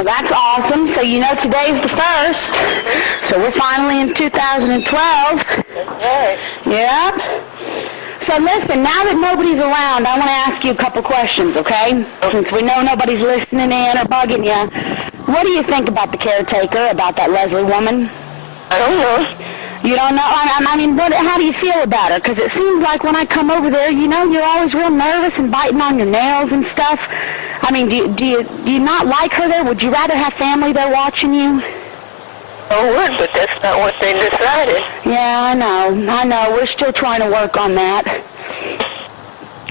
Well, that's awesome. So you know today's the 1st. So we're finally in 2012. Right. Yep. So listen, now that nobody's around, I want to ask you a couple questions, okay? Since we know nobody's listening in or bugging you. What do you think about the caretaker, about that Leslie woman? I don't know. You don't know? I mean, how do you feel about her? Because it seems like when I come over there, you know, you're always real nervous and biting on your nails and stuff. I mean, do you not like her there? Would you rather have family there watching you? I would, but that's not what they decided. Yeah, I know. We're still trying to work on that.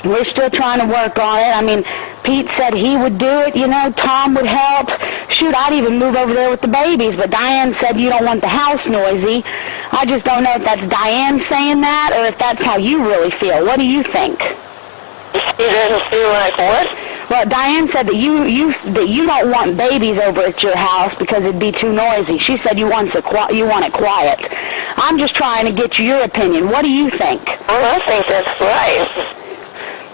We're still trying to work on it. I mean, Pete said he would do it, you know, Tom would help. Shoot, I'd even move over there with the babies, but Diane said you don't want the house noisy. I just don't know if that's Diane saying that or if that's how you really feel. What do you think? She doesn't feel like what? Well, Diane said that you don't want babies over at your house because it'd be too noisy. She said you want it quiet. I'm just trying to get your opinion. What do you think? Well, I think that's right.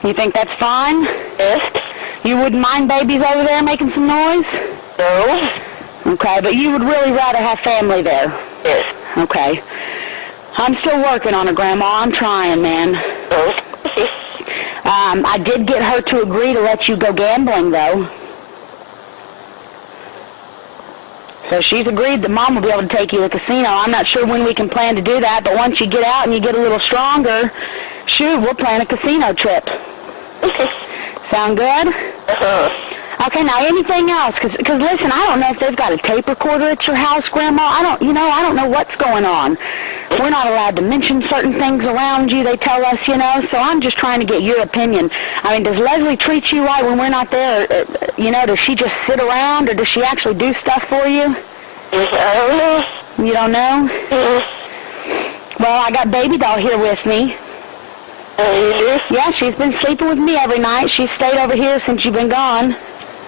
You think that's fine? Yes. You wouldn't mind babies over there making some noise? No. Okay, but you would really rather have family there? Yes. Okay. I'm still working on it, Grandma. I'm trying, man. Okay. I did get her to agree to let you go gambling, though. So she's agreed that Mom will be able to take you to the casino. I'm not sure when we can plan to do that, but once you get out and you get a little stronger, shoot, we'll plan a casino trip. Okay. Sound good? Uh-huh. Okay, now anything else? Because listen, I don't know if they've got a tape recorder at your house, Grandma. I don't know what's going on. We're not allowed to mention certain things around you, they tell us, you know, so I'm just trying to get your opinion. I mean, does Leslie treat you right when we're not there? You know, does she just sit around, or does she actually do stuff for you? I don't know. You don't know? Mm-hmm. Well, I got Baby Doll here with me. Oh, you do? Yeah, she's been sleeping with me every night. She's stayed over here since you've been gone.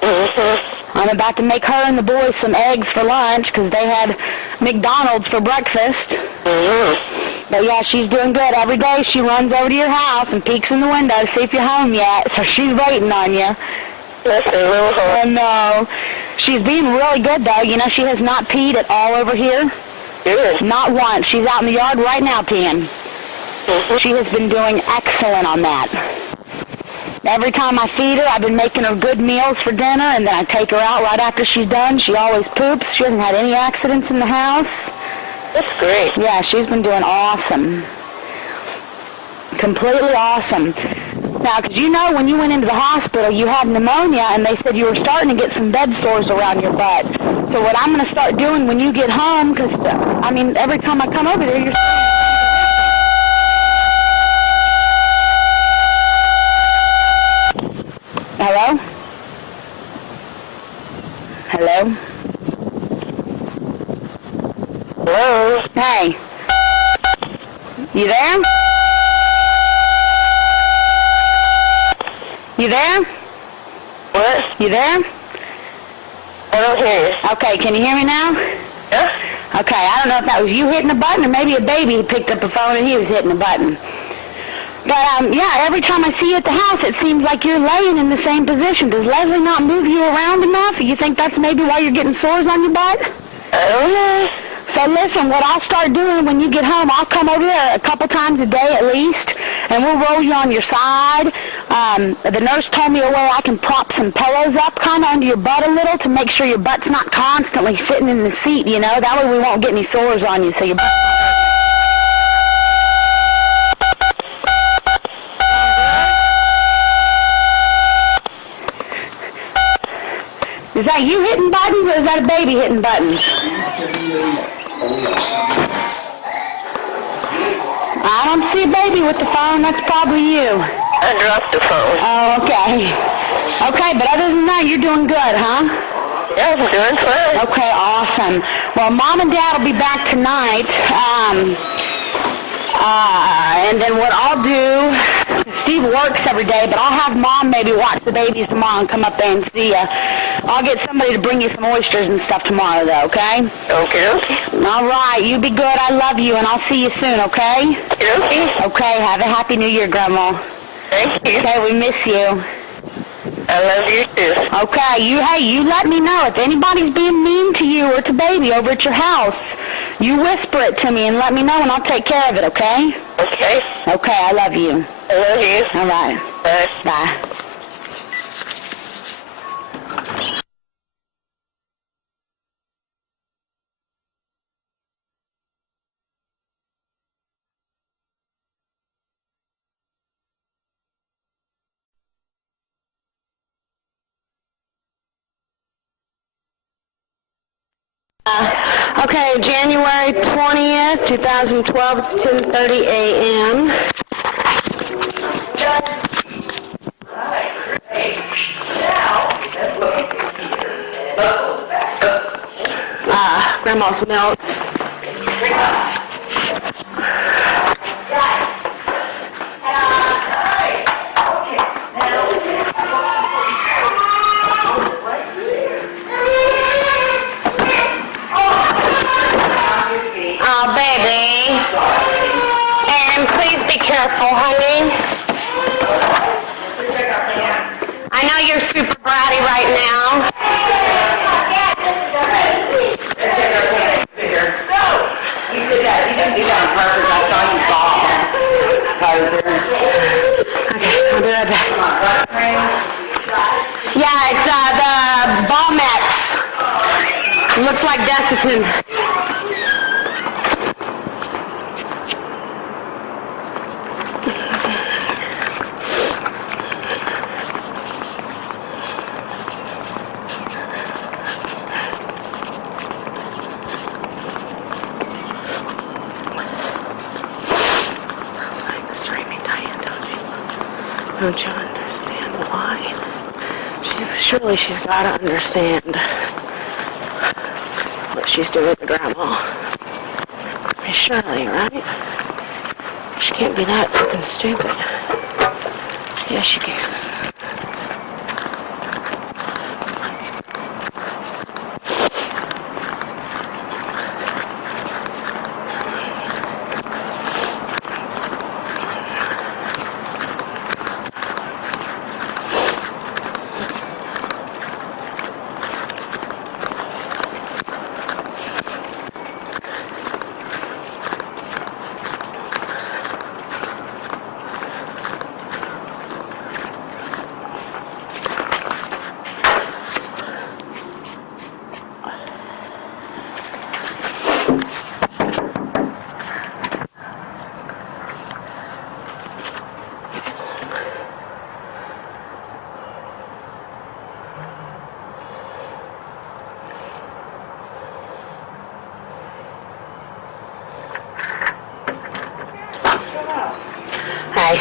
Mm-hmm. I'm about to make her and the boys some eggs for lunch because they had McDonald's for breakfast. Mm-hmm. But yeah, she's doing good. Every day she runs over to your house and peeks in the window to see if you're home yet. So she's waiting on you. That's a little hard. Oh no. She's being really good though. You know, she has not peed at all over here. Good. Not once. She's out in the yard right now peeing. Mm-hmm. She has been doing excellent on that. Every time I feed her, I've been making her good meals for dinner, and then I take her out right after she's done. She always poops. She hasn't had any accidents in the house. That's great. Yeah, she's been doing awesome. Completely awesome. Now, because you know when you went into the hospital, you had pneumonia, and they said you were starting to get some bed sores around your butt. So what I'm going to start doing when you get home, because, I mean, every time I come over there, you're... Hello? Hello? Hello? Hey. You there? You there? What? You there? I don't hear you. Okay, can you hear me now? Yeah? Okay, I don't know if that was you hitting a button or maybe a baby picked up the phone and he was hitting a button. But, yeah, every time I see you at the house, it seems like you're laying in the same position. Does Leslie not move you around enough? You think that's maybe why you're getting sores on your butt? I don't know. So listen, what I'll start doing when you get home, I'll come over there a couple times a day at least, and we'll roll you on your side. The nurse told me a way I can prop some pillows up kind of under your butt a little to make sure your butt's not constantly sitting in the seat, you know. That way we won't get any sores on you, so your butt... Is that you hitting buttons, or is that a baby hitting buttons? I don't see a baby with the phone. That's probably you. I dropped the phone. Oh, okay. Okay, but other than that, you're doing good, huh? Yeah, I'm doing fine. Okay, awesome. Well, Mom and Dad will be back tonight. And then what I'll do, Steve works every day, but I'll have Mom maybe watch the babies tomorrow and come up there and see you. I'll get somebody to bring you some oysters and stuff tomorrow, though, okay? Okay. All right, you be good. I love you, and I'll see you soon, okay? Okay. Okay, have a Happy New Year, Grandma. Thank you. Okay, we miss you. I love you too. Okay, you let me know if anybody's being mean to you or to baby over at your house. You whisper it to me and let me know, and I'll take care of it, okay? Okay. Okay, I love you. I love you. All right. Bye. Bye. Okay, January 20th, 2012, it's 10:30 a.m. Grandma's milk. Oh, baby. And please be careful, honey. I know you're super bratty right now. Okay, I'll be right back. Yeah, it's the Balmex. Looks like Desitin. Don't you understand why? Surely she's got to understand what she's doing to Grandma. Surely, right? She can't be that fucking stupid. Yes, she can. I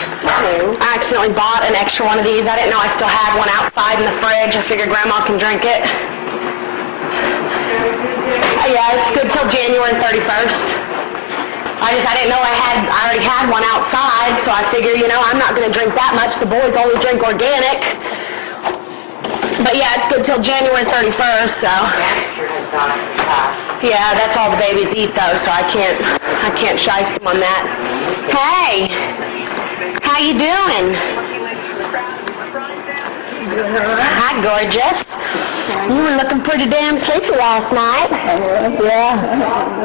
accidentally bought an extra one of these. I didn't know I still had one outside in the fridge. I figured Grandma can drink it. Yeah, it's good till January 31st. I didn't know I already had one outside, so I figured, I'm not going to drink that much. The boys only drink organic. But yeah, it's good till January 31st, so. Yeah, that's all the babies eat though, so I can't shice them on that. Hey! How you doing? Hi, gorgeous. You were looking pretty damn sleepy last night. Yeah.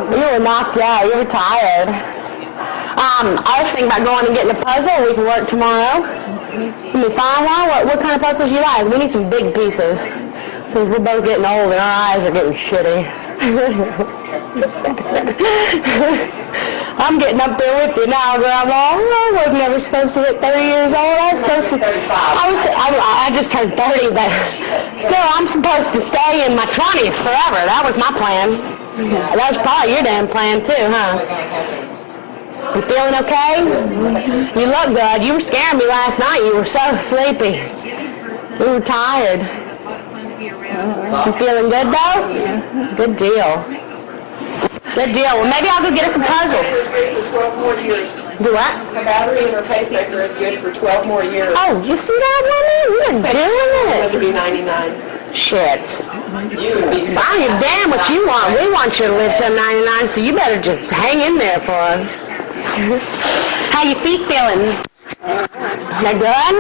You were knocked out. You were tired. I was thinking about going and getting a puzzle. We can work tomorrow. Can we find one? What kind of puzzles you like? We need some big pieces. Since we're both getting old and our eyes are getting shitty. I'm getting up there with you now, Grandma. I was never supposed to hit 30 years old. I was supposed to. I just turned 30, but still, I'm supposed to stay in my 20s forever. That was my plan. That was probably your damn plan too, huh? You feeling okay? You look good. You were scaring me last night. You were so sleepy. You were tired. You feeling good though? Good deal. Good deal. Well, maybe I'll go get us a puzzle. Do what? The battery in her pacemaker is good for 12 more years. Oh, you see that woman? You're doing It'll it. be 99. Shit. I don't give a damn what you want. We want you to live till 99, so you better just hang in there for us. How your feet feeling? They good?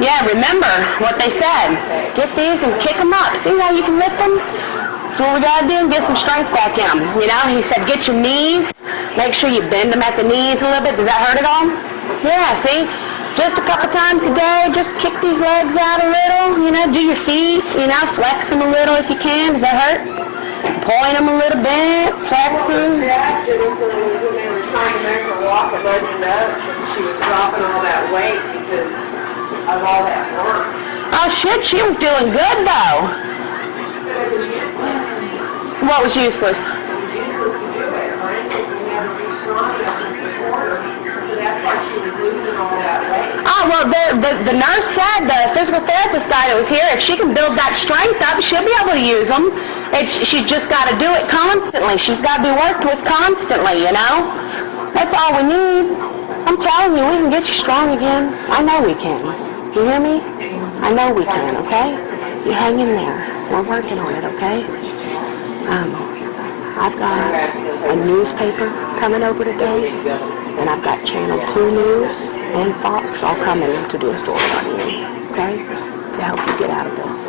Yeah, remember what they said. Get these and kick them up. See how you can lift them? That's what we got to do, and get some strength back in them. You know, he said get your knees. Make sure you bend them at the knees a little bit. Does that hurt at all? Yeah, see? Just a couple times a day. Just kick these legs out a little. You know, do your feet. You know, flex them a little if you can. Does that hurt? Point them a little bit. Flex them. When they were trying to make her walk a bunch of nuts, and she was dropping all that weight because of all that work. Oh, shit, she was doing good, though. But it was useless. What was useless? It was useless to do it. Her ankles would never be strong enough to support her, so that's why she was losing all that weight. Oh, well, the nurse said, the physical therapist guy that was here, if she can build that strength up, she'll be able to use them. She's just got to do it constantly. She's got to be worked with constantly, you know? That's all we need. I'm telling you, we can get you strong again. I know we can. You hear me? I know we can, okay? You hang in there. We're working on it, okay? I've got a newspaper coming over today, and I've got Channel 2 News and Fox all coming to do a story on you, okay? To help you get out of this.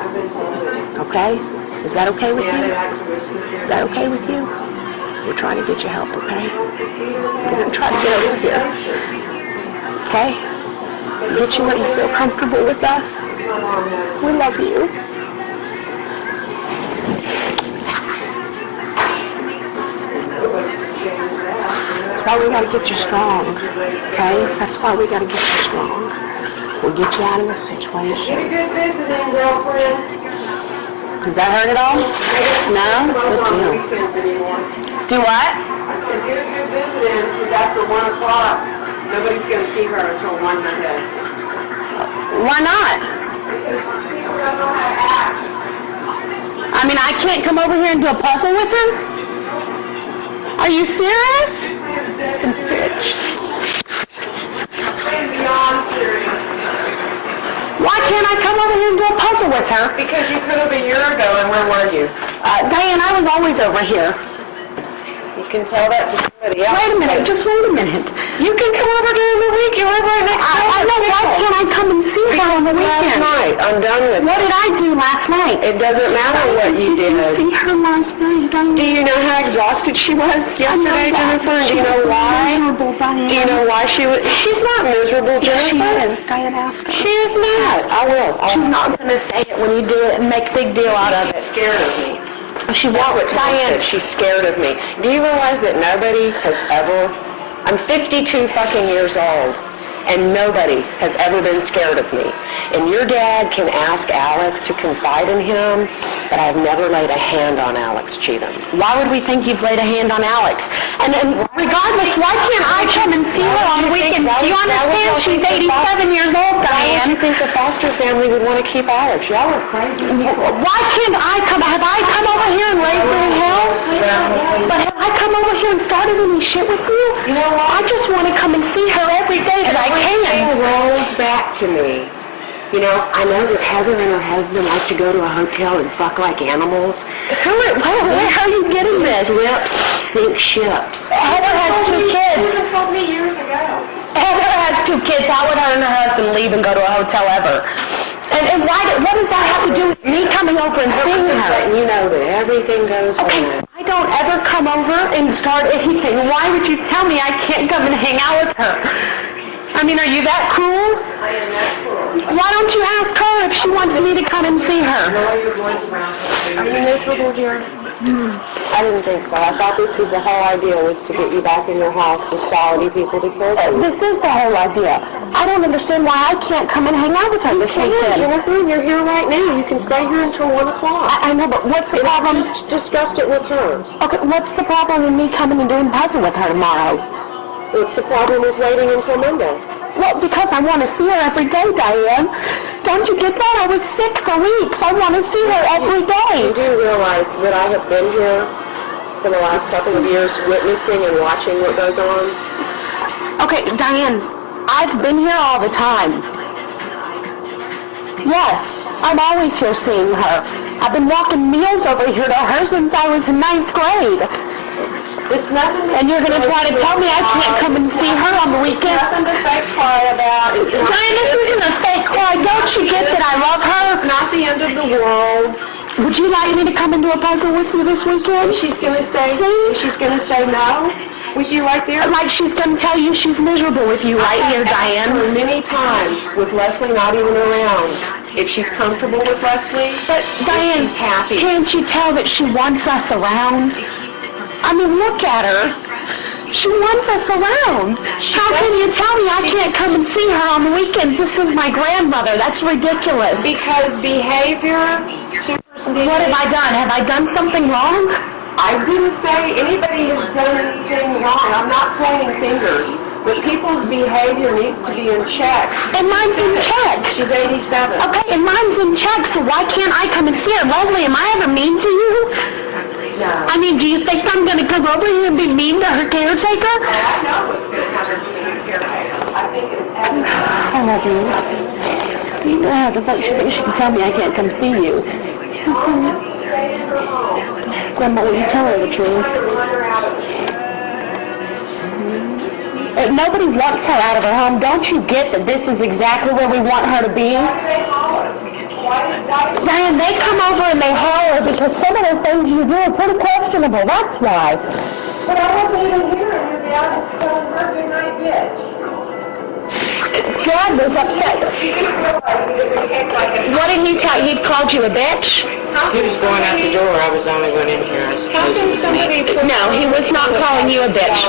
Okay? Is that okay with you? Is that okay with you? We're trying to get you help, okay? We're going to try to get over here. Okay? Get you where you feel comfortable with us. We love you. That's why we got to get you strong, okay? That's why we got to get you strong. We'll get you out of this situation. Get a good visiting, girlfriend. Does that hurt at all? No? Good deal. Do what? I said, get a good visit in, because after 1 o'clock, nobody's going to see her until 1 Monday. Why not? Because people don't know how to act. I mean, I can't come over here and do a puzzle with her? Are you serious? Fucking bitch. I'm beyond serious. Why can't I come over here and do a puzzle with her? Because you could have a year ago, and where were you? Diane, I was always over here. You can tell that to somebody else. Wait a minute, just wait a minute. You can come over during the week. You're over next door. I know, why can't I come and see her on the weekend? Last night, I'm done with What did I do last night? it. It doesn't matter what you Did you did. see her last night, Diane? Do you know how exhausted she was yesterday, Jennifer? Do you know why? Do you know why she was? She's not miserable, Yes, she Jennifer. is. Diane, ask her. She is not. I will. She's not going to say it when you do it and make a big deal out of it. Scared of me. She That's won't. what Diane said. She's scared of me. Do you realize that nobody has ever... I'm 52 fucking years old, and nobody has ever been scared of me. And your dad can ask Alex to confide in him, but I've never laid a hand on Alex Cheatham. Why would we think you've laid a hand on Alex? And regardless, why can't I come and see her on the weekends? Do you understand? She's 87 years old, Why would you Diane. think the foster family would want to keep Alex? Y'all are crazy. Why can't I come? Have I come over here and raised her in hell? But have I come over here and started any shit with you? You know what? I just want to come and see her every day that I can. Everything rolls back to me. You know, I know that Heather and her husband like to go to a hotel and fuck like animals. Where are you getting this? Slips, sink ships. Heather has 2 kids. You told me years ago. Heather has 2 kids. How would her and her husband leave and go to a hotel ever? And what does that have to do with me coming over and seeing her? Letting you know that everything goes Okay, wrong. I don't ever come over and start anything. Why would you tell me I can't come and hang out with her? I mean, are you that cruel? I am not cruel. Why don't you ask her if she wants me to come and see her? Are you miserable here? I didn't think so. I thought this was the whole idea, was to get you back in your house with quality people to care for you. This is the whole idea. I don't understand why I can't come and hang out with her this weekend. Jennifer, you're here right now. You can stay here until 1 o'clock. I know, but what's the problem? Just discussed it with her. Okay, what's the problem with me coming and doing puzzle with her tomorrow? What's the problem with waiting until Monday? Well, because I want to see her every day, Diane. Don't you get that? I was sick for weeks. I want to see her every You day. do realize that I have been here for the last couple of years witnessing and watching what goes on? Okay, Diane, I've been here all the time. Yes, I'm always here seeing her. I've been walking meals over here to her since I was in 9th grade. It's nothing. And you're going to try to tell me I can't come and see her on the Nothing weekends? to fake cry about. Diane, this isn't a fake cry. Don't you get that I love her? It's not the end of the world. Would you like me to come into a puzzle with you this weekend? She's going to say, See? she's going to say no with you right there. Like she's going to tell you she's miserable with you right here, Diane. I've asked her many times with Leslie not even around if she's comfortable with Leslie. But Diane, she's happy. Can't you tell that she wants us around? I mean, look at her. She wants us around. How can you tell me I can't come and see her on the weekends? This is my grandmother. That's ridiculous. Because behavior supersedes... What have I done? Have I done something wrong? I didn't say anybody has done anything wrong. I'm not pointing fingers. But people's behavior needs to be in check. And mine's in check. She's 87. Okay, and mine's in check, so why can't I come and see her? Leslie, am I ever mean to you? No. I mean, do you think I'm going to come over here and be mean to her caretaker? I know what's going to happen to your caretaker. I think it's evident. I love you. You know how the fuck she thinks she can tell me I can't come see you. Grandma, will you tell her the truth? Nobody wants her out of her home. Don't you get that this is exactly where we want her to be? Diane, they come over and they holler because some of the things you do are pretty questionable. That's why. But I wasn't even here and your dad was calling her good night bitch. Dad was upset. What did he tell you? He called you a bitch? He was going out the door. I was only going in here. How can somebody... No, he was not calling you a bitch.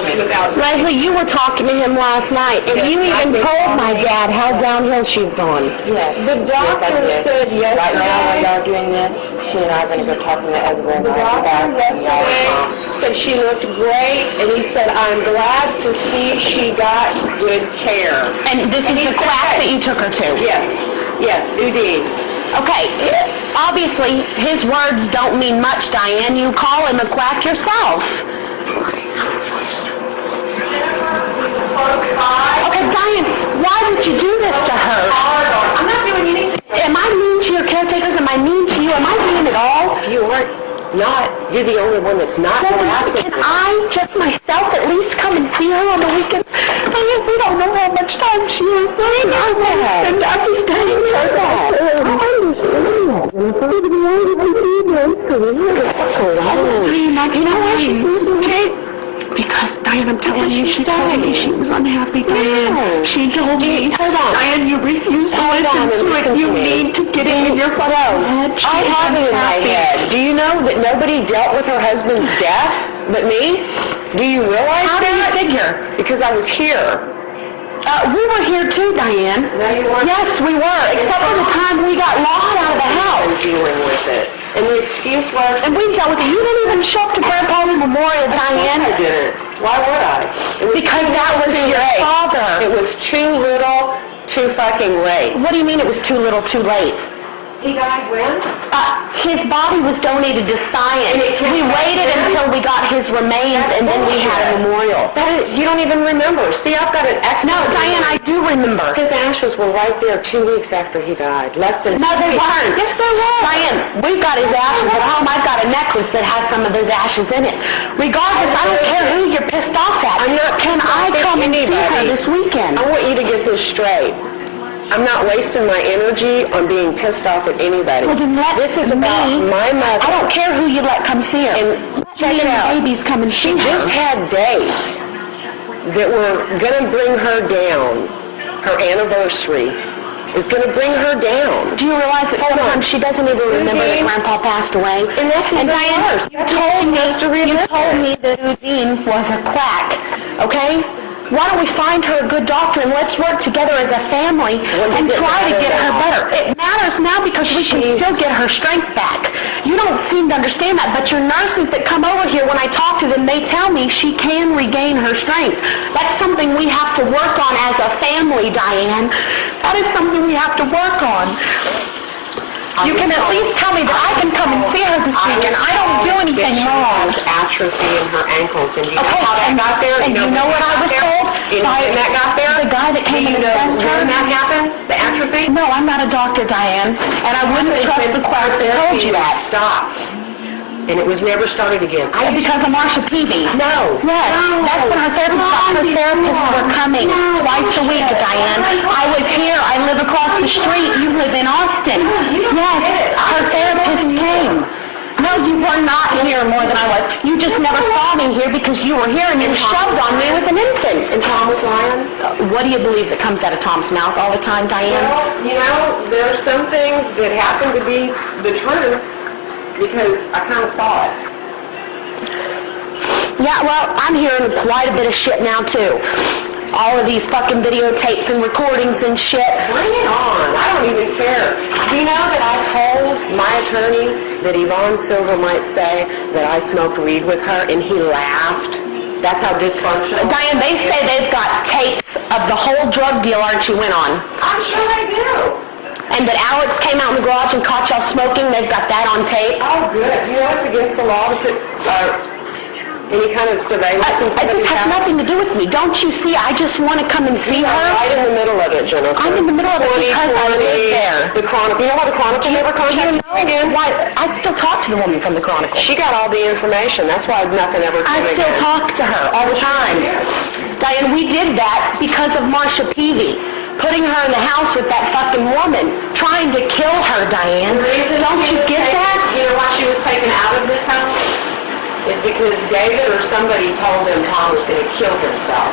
Leslie, you were talking to him last night, and you even told my dad how downhill she's gone. Yes. The doctor said yesterday... Right now, while y'all doing this, she and I are going to go talk to the other room. The doctor yesterday said she looked great, and he said, I'm glad to see she got good care. And this is the quack that you took her to? Yes, Udine. Okay, obviously, his words don't mean much, Diane. You call him a quack yourself. Okay, Diane, why would you do this to her? I'm not doing anything. Am I mean to your caretakers? Am I mean to you? Am I mean at all? You aren't not. You're the only one that's not harassing. Can I just myself at least come and see her on the weekends? I mean, we don't know how much time she has. I want to spend every day with her. You know why she's losing weight? Because, Diane, I'm telling you, she told me she was unhappy, Diane. She told me, Diane, you refuse to listen to it. You need to get it in your fucking head. I have it in my head. Do you know that nobody dealt with her husband's death but me? Do you realize How do that? you figure? Because I was here. We were here too, Diane. No, you weren't. Yes, we were, except for the time we got locked out of the house. Dealing with it. And the excuse was... And we dealt with it. You didn't even show up to Grandpa's memorial, Diane. I didn't. Why would I? Because that was your father. It was too little, too fucking late. What do you mean it was too little, too late? He died when? His body was donated to science. We waited until we got his remains, and then we had a memorial. You don't even remember. See, I've got an excellent... No, Diane, I do remember. His ashes were right there 2 weeks after he died. Less than... No, they weren't. Yes, they were. Diane, we've got his ashes at home. I've got a necklace that has some of his ashes in it. Regardless, I don't care who you're pissed off at. Can I come and see her this weekend? I want you to get this straight. I'm not wasting my energy on being pissed off at anybody. Well, then this is about my mother. I don't care who you let come see her. And check me it and out. the babies come and see her. She just had dates that were going to bring her down. Her anniversary is going to bring her down. Do you realize that sometimes she doesn't even remember that Grandpa passed away? And that's even worse. You told me that Udine was a quack, okay? Why don't we find her a good doctor and let's work together as a family and try to get her better. It matters now because we can still get her strength back. You don't seem to understand that, but your nurses that come over here, when I talk to them, they tell me she can regain her strength. That's something we have to work on as a family, Diane. That is something we have to work on. You can at least tell me that I can come and see her this weekend. I don't do anything wrong. She has atrophy in her ankles, and you know Okay, how that got there? And you know what I was told? You know when that got there? The guy that came and assessed her. When that happened? The atrophy? No, I'm not a doctor, Diane, and I wouldn't trust the quack that told you that. Stop. And it was never started again. Because of Marsha Peavy. No. Yes, that's when her therapist stopped. Her therapists were coming twice a week, Diane. I was here. I live across the street. You live in Austin. Yes, her therapist came. No, you were not here more than I was. You just never saw me here because you were here and you shoved on me with an infant. And Tom was lying? What do you believe that comes out of Tom's mouth all the time, Diane? Well, you know, there are some things that happen to be the truth because I kind of saw it. Yeah, well, I'm hearing quite a bit of shit now, too. All of these fucking videotapes and recordings and shit. Bring it on. I don't even care. Do you know that I told my attorney that Yvonne Silva might say that I smoked weed with her, and he laughed? That's how dysfunctional. Diane, they say they've got tapes of the whole drug deal Archie went on. I'm sure they do. And that Alex came out in the garage and caught y'all smoking. They've got that on tape. Oh, good. You know it's against the law to put any kind of surveillance in somebody's This has house? nothing to do with me. Don't you see? I just want to come and see her. Right in the middle of it, Jennifer. I'm in the middle of it because I live there. The Chronicle. You know why the Chronicle never contacted me again? Why? I'd still talk to the woman from the Chronicle. She got all the information. That's why nothing ever came I still again. talk to her all the time. Diane, we did that because of Marsha Peavy. Putting her in the house with that fucking woman, trying to kill her, Diane. Don't you get that? You know why she was taken out of this house? Is because David or somebody told them Tom was going to kill himself.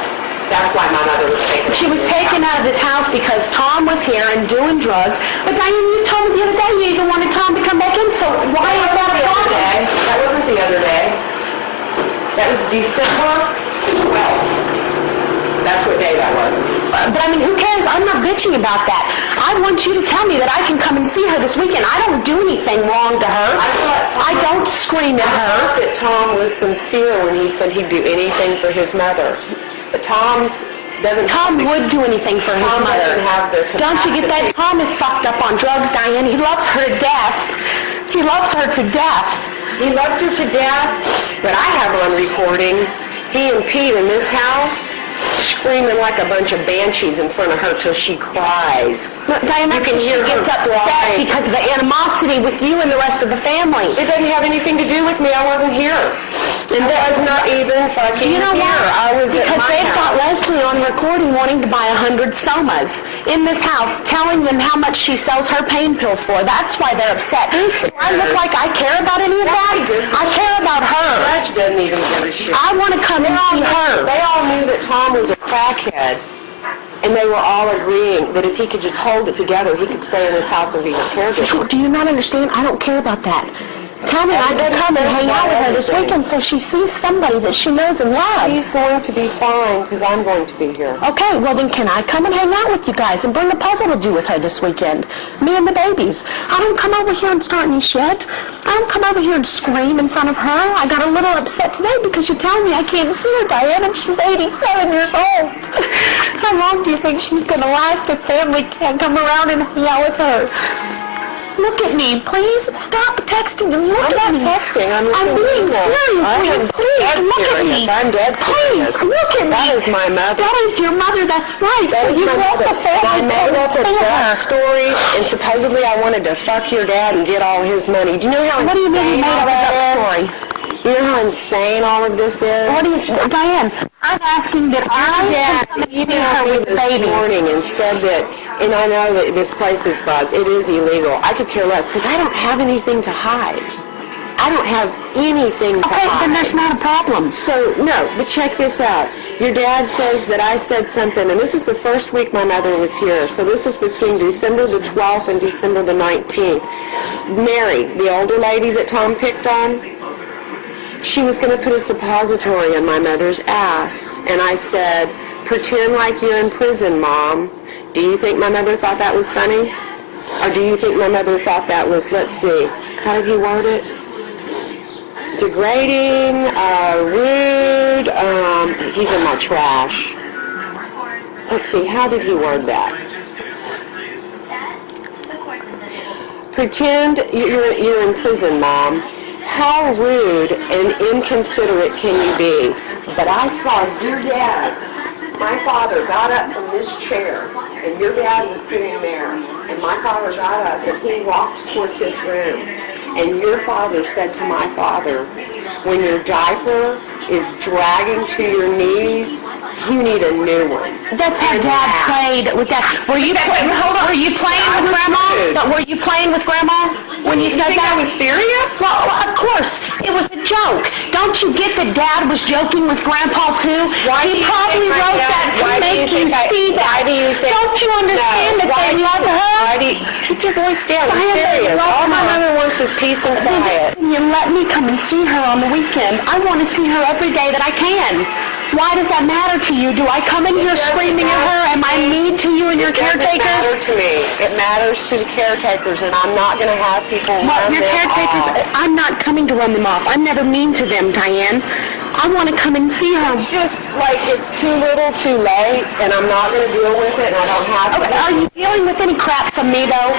That's why my mother was taken. She was taken out of this house because Tom was here and doing drugs. But Diane, you told me the other day you even wanted Tom to come back in, so why is that a problem? That wasn't the other day. That was December 12th. That's what day that was. But I mean, who cares? I'm not bitching about that. I want you to tell me that I can come and see her this weekend. I don't do anything wrong to her. I don't scream at I her. thought that Tom was sincere when he said he'd do anything for his mother. But Tom would do anything for his Tom mother. doesn't have the Don't you get that? Tom is fucked up on drugs, Diane. He loves her to death. He loves her to death. He loves her to death, but I have on recording he and Pete in this house screaming like a bunch of banshees in front of her till she cries. Look, Diane, that's when she gets upset because of the animosity with you and the rest of the family. It doesn't have anything to do with me. I wasn't here. And I was not even fucking You know here. why? I was at Because my they've got house. Leslie on recording wanting to buy 100 Somas in this house, telling them how much she sells her pain pills for. That's why they're upset. Do I look like I care about any of that? I care about her. Judge doesn't even give a shit. I want to come and see her. They all knew that Tom was a crackhead, and they were all agreeing that if he could just hold it together, he could stay in this house and be her caregiver. Do you not understand? I don't care about that. Tell me I can come and hang out with her this weekend so she sees somebody that she knows and loves. She's going to be fine because I'm going to be here. Okay, well then can I come and hang out with you guys and bring a puzzle to do with her this weekend? Me and the babies. I don't come over here and start any shit. I don't come over here and scream in front of her. I got a little upset today because you tell me I can't see her, Diane, and she's 87 years old. How long do you think she's going to last if family can't come around and hang out with her? Look at me, please. Stop texting and look at me. I'm not texting. I'm being serious. Please, look at me. I'm dead serious. Please, look at me. That is my mother. That is your mother, that's right. That So is you my want mother. the family I made up a to see her. backstory, and supposedly I wanted to fuck your dad and get all his money. Do you know how What do you mean you insane made all up a that backstory? is? You know how insane all of this is? What do you, Diane, I'm asking that I Dad come and see emailed her me with this babies. morning and said that, and I know that this place is bugged. It is illegal. I could care less because I don't have anything to hide. I don't have anything to Okay, hide. then there's not a problem. So, no, but check this out. Your dad says that I said something, and this is the first week my mother was here, so this is between December the 12th and December the 19th. Mary, the older lady that Tom picked on, she was going to put a suppository on my mother's ass, and I said, pretend like you're in prison, Mom. Do you think my mother thought that was funny? Or do you think my mother thought that was, let's see, how did he word it? Degrading, rude, he's in my trash. Let's see, how did he word that? Pretend you're in prison, Mom. How rude and inconsiderate can you be? But I saw your dad. My father got up from this chair, and your dad was sitting there. And my father got up, and he walked towards his room. And your father said to my father, when your diaper is dragging to your knees, you need a new one. That's how Dad played with that. Were you playing with Grandma? But were you playing with Grandma when you said that? I was serious? Well, of course. It was a joke. Don't you get that Dad was joking with Grandpa, too? He probably wrote that to make you see that. Don't you understand that they love her? Keep your voice down. I'm serious. All my mother wants is peace and quiet. You let me come and see her on the weekend. I want to see her every day that I can. Why does that matter to you? Do I come in here screaming at her? Am I mean to you and your caretakers? It doesn't matter to me. It matters to the caretakers, and I'm not going to have people run your them caretakers, off. I'm not coming to run them off. I'm never mean to them, Diane. I want to come and see her. It's just like it's too little, too late, and I'm not going to deal with it, and I don't have to. Okay, are you dealing with any crap from me, though?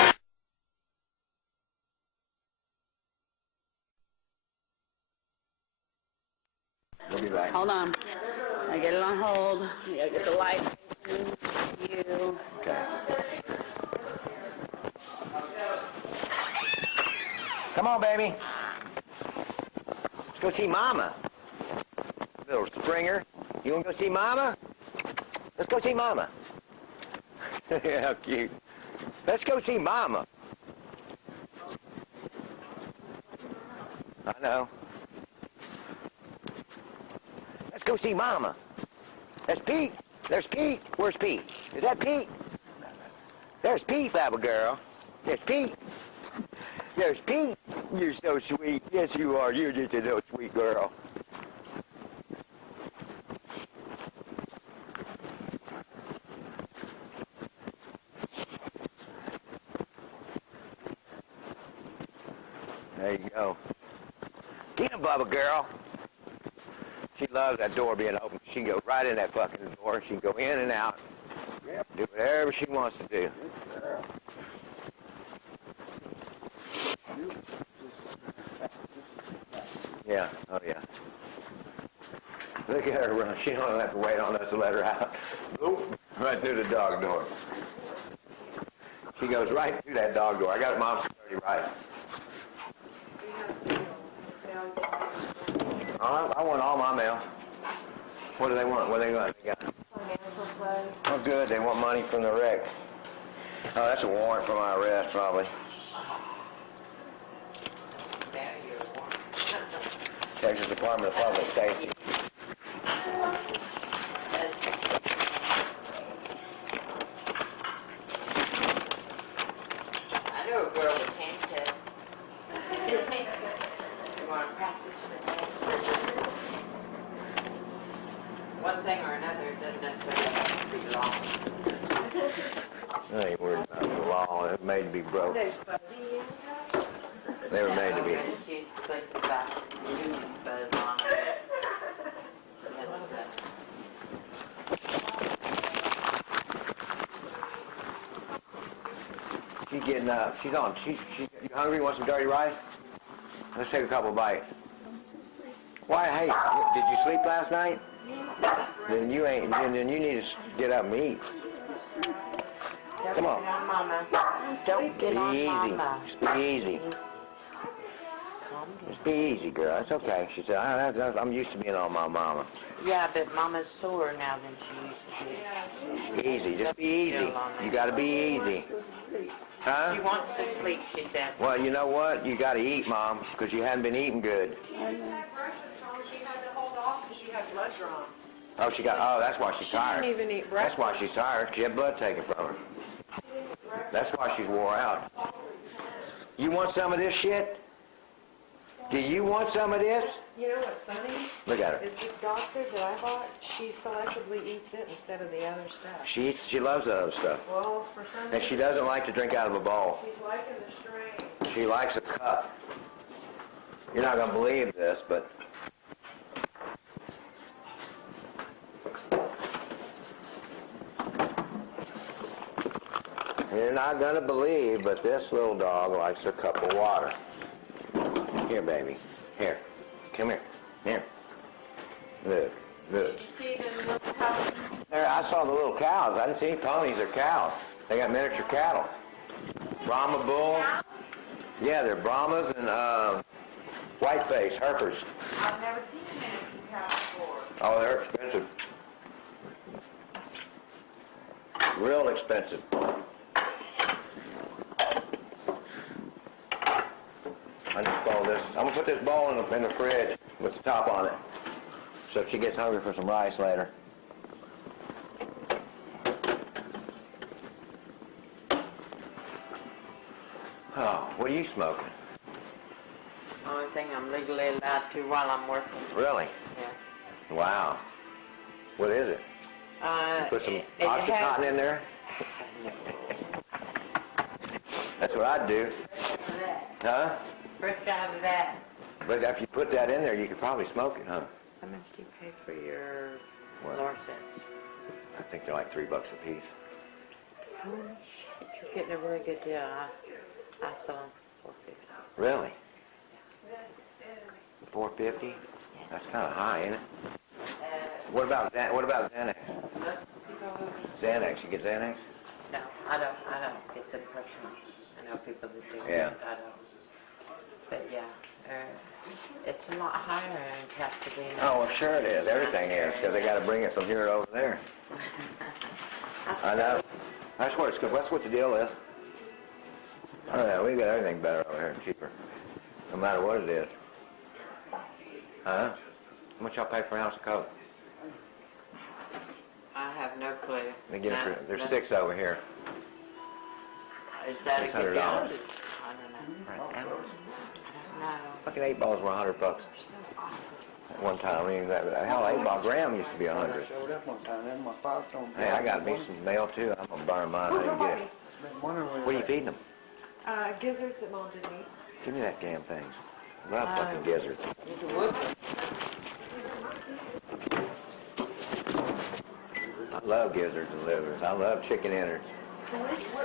We'll be back. Hold on. I get it on hold. I gotta get the light. You. Okay. Come on, baby. Let's go see Mama. Little Springer. You want to go see Mama? Let's go see Mama. Yeah, how cute. Let's go see Mama. I know. Let's go see Mama. That's Pete. There's Pete. Where's Pete? Is that Pete? There's Pete, Baba girl. There's Pete. There's Pete. You're so sweet. Yes, you are. You're just a little sweet girl. There you go. Get him, Baba girl. She loves that door being open. She can go right in that fucking door. She can go in and out. Do whatever she wants to do. Yeah, oh yeah. Look at her run. She don't have to wait on us to let her out. Boop, right through the dog door. She goes right through that dog door. I got Mom's security right. I want all my mail. What do they want? What do they got? Oh, good. They want money from the wreck. Oh, that's a warrant for my arrest, probably. Texas Department of Public Safety. I know a girl with hand test. You want to practice with one thing or another, it doesn't necessarily have to be law. I ain't worried about the law. It was made to be broke. They were made to be. She's thinking about using fuzz on it. She's getting up. She's on. You hungry? Want some dirty rice? Let's take a couple bites. Why? Hey, did you sleep last night? Then you ain't. Then you need to get up and eat. Come on. Don't get on Mama. Just be easy. Just be easy, girl. It's okay. She said, I'm used to being on my mama. Yeah, but Mama's sore now than she used to be. Easy. Just be easy. You got to be easy. Huh? She wants to sleep, she said. Well, you know what? You got to eat, Mom, because you haven't been eating good. She had to hold off because she had blood drawn. Oh, that's why she's tired. She didn't even eat That's breakfast. why she's tired. She had blood taken from her. That's why she's wore out. You want some of this shit? Do you want some of this? You know what's funny? Look at her. Is the doctor that I bought, she selectively eats it instead of the other stuff. She loves the other stuff. Well, for some And reason, she doesn't like to drink out of a bowl. she's liking the strain. She likes a cup. You're not going to believe this, but you're not going to believe, but this little dog likes her cup of water. Here, baby. Here. Come here. Here. Look. Look. There, I saw the little cows. I didn't see any ponies or cows. They got miniature cattle. Brahma bull. Yeah, they're Brahmas and whiteface, Herpers. I've never seen a manatee cow before. Oh, they're expensive. Real expensive. I just fold this. I'm gonna put this bowl in the fridge with the top on it, so if she gets hungry for some rice later. Oh, what are you smoking? Only thing I'm legally allowed to while I'm working. Really? Yeah. Wow. What is it? Put some OxyContin in there? That's what I'd do. Huh? Fresh out of that. But if you put that in there, you could probably smoke it, huh? How much do you pay for your What? Larsets? I think they're like $3 a piece. Holy shit, you're getting a really good deal. I sell them for $4.50. Really? $4.50? That's kind of high, isn't it? What about that? What about Xanax? Xanax, you get Xanax? No, I don't get the personal. I know people that do. Yeah. I don't. But yeah, it's a lot higher in Pasadena. Oh, well, sure it is. Everything is, because they got to bring it from here to over there. I know. That's what it's good. That's what the deal is. Oh yeah, we got everything better over here and cheaper, no matter what it is. Huh? How much y'all pay for an ounce of coke? I have no clue. They get it for, there's 6 over here. Is that a good $600. deal? I don't know. Right, I don't know. fucking 8 balls were $100 So awesome. at one time. I mean, hell, 8 ball gram used to be $100. Showed up one time, then my father told me. Hey, I got me some mail too. I'm gonna burn mine. I didn't get it. What are you feeding them? Gizzards that Mom didn't eat. Give me that damn thing. I love fucking gizzards. I love gizzards and livers. I love chicken innards. So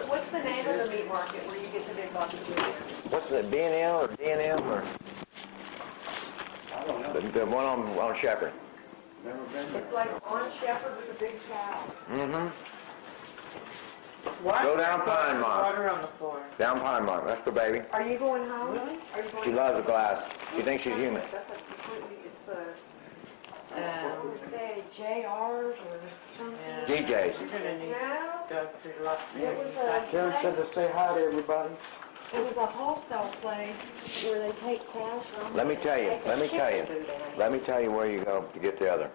what's the name of the meat market where you get the big box of meat? What's the B&M or D&M or? I don't know. The one on Shepherd. Never been there. It's like on Shepherd with a big cow. Mm-hmm. What? Go down Pine Mark. Water on the floor. Down Pine Mark. That's the baby. Are you going home? Are you going She loves a glass. She thinks she's human. That's a completely, it's a, what would you say, JRs or something? DJs. You're gonna need No, to go through lots of it was a Karen said to say hi to everybody. It was a wholesale place where they take cash from. Let me tell you. Let me tell you. Let me tell you where you go to get the other.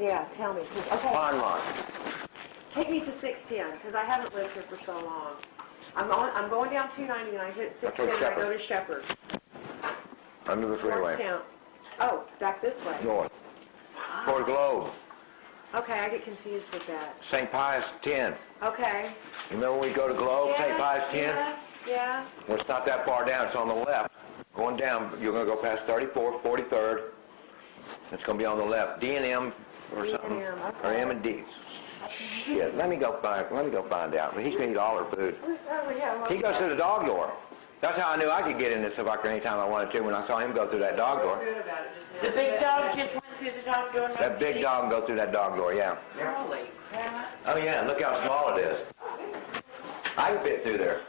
Yeah, tell me. 'Cause- Okay, Pine Mark. take me to 610 because I haven't lived here for so long. I'm going down 290 and I hit That's 610 and I Shepherd. go to Shepherd. Under the freeway. Town. Oh, back this way. North. Toward Globe. Okay, I get confused with that. St. Pius 10. Okay. You remember when we go to Globe, St. Pius 10? Yeah. Well, it's not that far down. It's on the left. Going down, you're going to go past 34th, 43rd. It's going to be on the left. D&M or something. D&M, Or okay. M&D. Shit, let me go find out. But he's going to eat all her food. Oh, yeah. He goes through the dog door. That's how I knew I could get in this sucker anytime I wanted to, when I saw him go through that dog door. The big dog just went through the dog door. That big dog go through that dog door, yeah. Holy crap. Oh yeah, look how small it is. I can fit through there.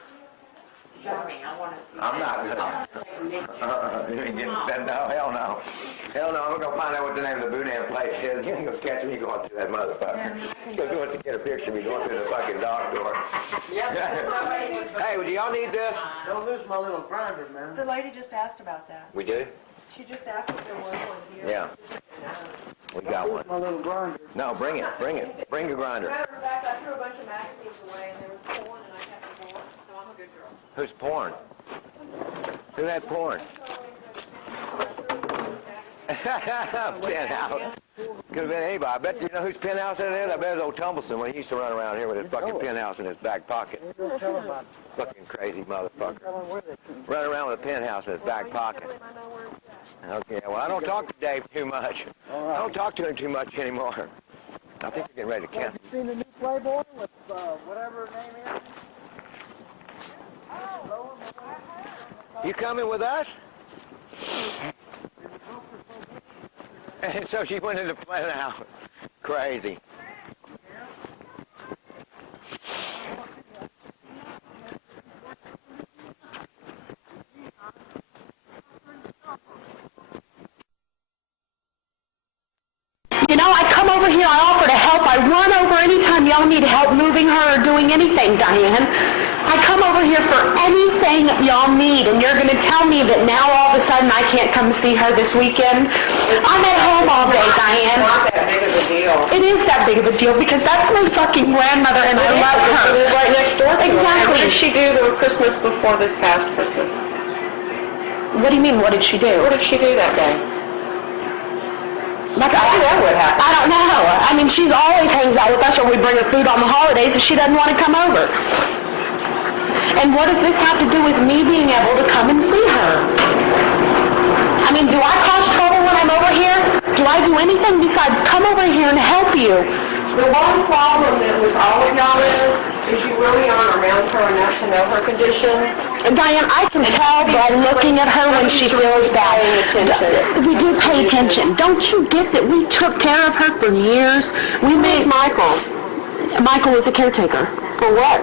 Show me, I want to see I'm that. not. You ain't getting that. No, hell no. Hell no, I'm going to find out what the name of the boudin place is. You ain't going to catch me going through that motherfucker. Because he wants to get a picture of me going through the fucking dog door. Hey, do y'all need this? Don't lose my little grinder, man. The lady just asked about that. We do? She just asked if there was one here. Yeah. We got Don't one. lose my little grinder. No, bring it. Bring it. Bring your grinder. Matter of fact, I threw a bunch of magazines away and there was porn and I kept the porn, so I'm a good girl. Who's porn? Who had porn? Penthouse. Could have been anybody. I bet you know whose penthouse it is? I bet it's old Tumbleson when he used to run around here with his fucking penthouse in his back pocket. Don't tell them about Fucking crazy motherfucker. Tell them where they can. Run around with a penthouse in his back pocket. Okay, well, I don't talk to Dave too much. All I right. don't talk to him too much anymore. I think you're getting ready to Have cancel. you seen the new Playboy with whatever her name is? You coming with us? And so she went into play now. Crazy. You know, I come over here, I offer to help, I run over anytime y'all need help moving her or doing anything, Diane. I come over here for anything y'all need, and you're going to tell me that now all of a sudden I can't come see her this weekend? I'm at home all day, Diane. It's not that big of a deal. It is that big of a deal because that's my fucking grandmother and I love her. She lives right next door to her. Exactly. What did she do the Christmas before this past Christmas? What do you mean, what did she do? What did she do that day? Like, I don't know what happened. I don't know. I mean, she's always hangs out with us or we bring her food on the holidays if she doesn't want to come over. And what does this have to do with me being able to come and see her? I mean, do I cause trouble when I'm over here? Do I do anything besides come over here and help you? The one problem that with all of y'all is you really aren't around her enough to know her condition. Diane, I can tell by looking at her when she feels bad. We do pay attention. Don't you get that we took care of her for years? We made Michael. Michael was a caretaker. For what?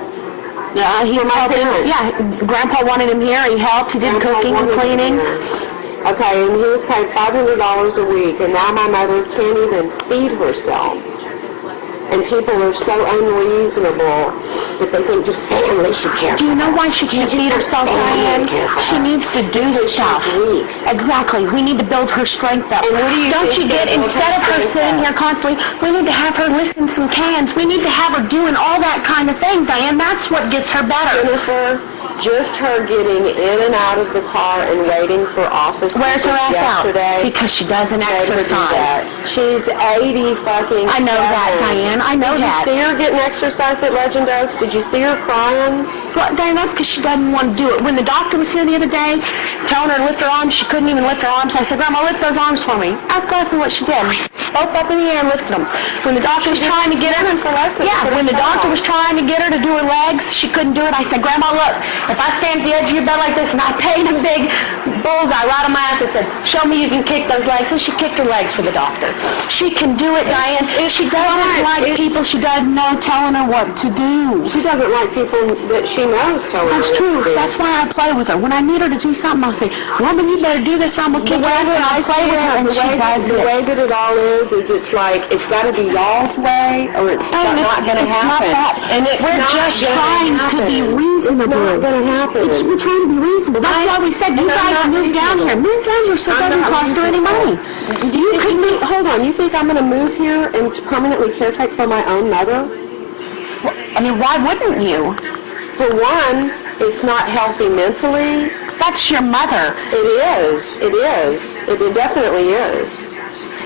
Yeah, he was helping. Yeah, Grandpa wanted him here. He helped. He did cooking and cleaning. Okay, and he was paid $500 a week, and now my mother can't even feed herself. And people are so unreasonable that they think just family should care. Do you know why she can't feed herself, Diane? She needs to do stuff. She's weak. Exactly. We need to build her strength up. And don't you get, instead of her sitting here constantly, we need to have her lifting some cans. We need to have her doing all that kind of thing, Diane. That's what gets her better. Jennifer, just her getting in and out of the car and waiting for office. Where's her ass yesterday? out? Because she doesn't exercise. She's 80 fucking I know that, Diane. I know that. Did you see her getting exercised at Legend Oaks? Did you see her crying? Well, Diane, that's because she doesn't want to do it. When the doctor was here the other day, telling her to lift her arms, she couldn't even lift her arms. I said, Grandma, lift those arms for me. Ask Leslie what she did. Both up in the air and lifted them. When the doctor was trying to get her, when the doctor was trying to get her to do her legs, she couldn't do it. I said, Grandma, look, if I stand at the edge of your bed like this and I paint a big bullseye right on my ass, I said, show me you can kick those legs. And she kicked her legs for the doctor. She can do it, Diane. She doesn't like people she doesn't know telling her what to do. She doesn't like people that she knows telling her That's what true. to do. That's why I play with her. When I need her to do something, I'll say, Woman, you better do this or I'm going to kick her. And I play with her, and she does it. The way that it all is it's like, it's got to be y'all's way, or it's not going to happen. And we're just trying to be reasonable. It's not going to happen. We're trying to be reasonable. That's why we said, you guys move down here. Move down here so it doesn't cost her any money. Hold on, you think I'm going to move here and permanently caretake for my own mother? I mean, why wouldn't you? For one, it's not healthy mentally. That's your mother. It is. It is. It definitely is.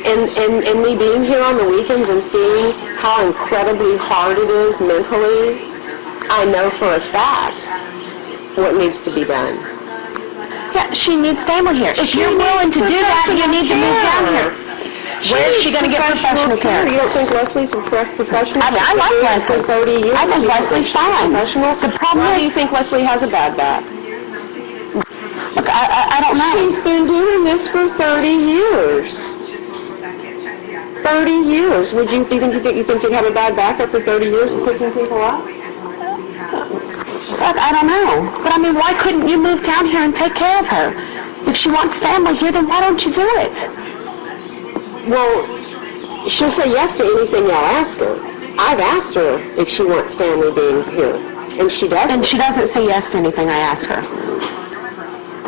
And me being here on the weekends and seeing how incredibly hard it is mentally, I know for a fact what needs to be done. Yeah, she needs family here. If you're willing to do that, you need to move down here. Where is she going to get professional care? You don't think Leslie's professional? I mean, I like Leslie. For 30 years. I think Leslie's fine. Professional. The problem Why is, do you think Leslie has a bad back? Look, I don't know. She's been doing this for 30 years. 30 years. Would you think you'd have a bad back after 30 years of picking people up? I don't know. But I mean, why couldn't you move down here and take care of her? If she wants family here, then why don't you do it? Well, she'll say yes to anything y'all ask her. I've asked her if she wants family being here, and she doesn't. And she doesn't say yes to anything I ask her.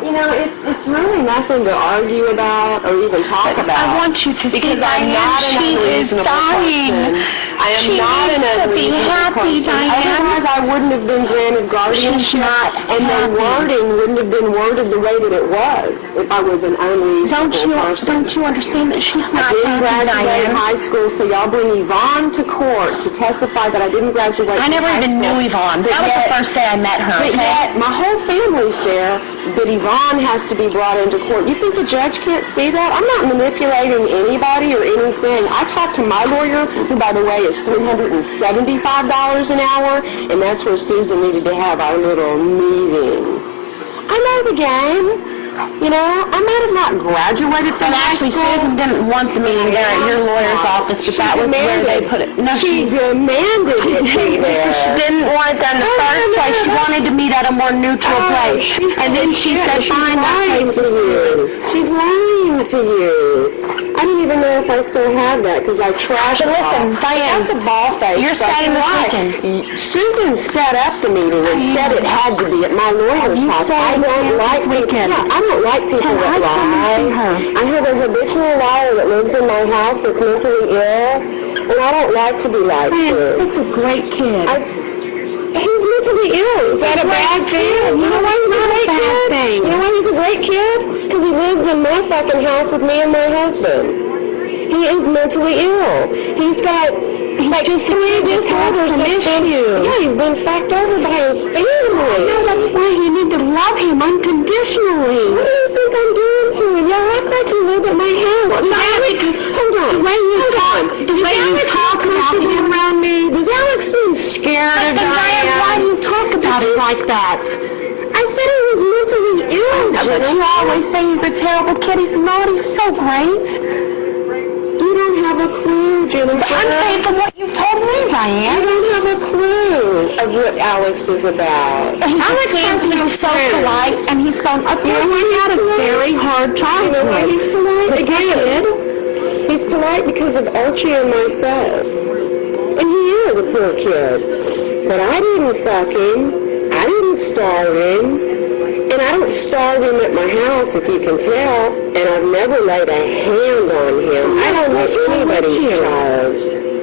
You know, it's really nothing to argue about or even talk about. I want you to see because I'm not an she is unreasonable dying. person. I am She not an needs to be unreasonable happy, person. Diane. Otherwise, I wouldn't have been granted guardianship, She's not and the happy. wording wouldn't have been worded the way that it was if I was an unreasonable person. Don't you understand that she's not I didn't happy, graduate Diane? high school, so y'all bring Yvonne to court to testify that I didn't graduate I never high even school. knew Yvonne. But That was yet- the first day I met her, But okay? yet, my whole family's there, but Yvonne has to be brought into court. You think the judge can't see that? I'm not manipulating anybody or anything. I talked to my lawyer, who, by the way, is $375 an hour, and that's where Susan needed to have our little meeting. I know the game. You know, I might have not graduated from And high actually, school. Susan didn't want the meeting there at your lawyer's office, but that was where they put it. No, She demanded it be there. She didn't want it done in the first place. She wanted to meet at a more neutral place. And then she said, fine, that place to was you. She's lying happened to you? I don't even know if I still have that because I trashed it. Listen, Diane, that's a ball face. you're staying this weekend. Susan set up the meeting and said it had to be at my lawyer's house. I don't like weekend. Yeah, I don't like people that lie. I have a habitual liar that lives in my house that's mentally ill, and I don't like to be lied to. It's a great kid. He's mentally ill. Is that a bad thing? You know why he's a great kid? You know why he's a great kid? Because he lives in my fucking house with me and my husband. He is mentally ill. He's got like 3 disorders. Yeah, he's been fucked over by his family. No, that's why you need to love him unconditionally. What do you think I'm doing to him? Y'all act like you live at my house. Alex, hold on. The way you talk about him around me, does Alex seem scared of Diane? Why do you talk about it like that? I said he was mentally ill, But you always say he's a terrible kid. He's not. He's so great. You don't have a clue, Jennifer. I'm saying from what you've told me, Diane. You don't have a clue of what Alex is about. Alex seems to be so polite, and he's so... he had a very hard childhood. You know why he's polite? Again, he's polite because of Archie and myself. And he is a poor kid. But I didn't fuck him. I didn't starve him. And I don't starve him at my house, if you can tell. And I've never laid a hand on him. I don't hit anybody's child.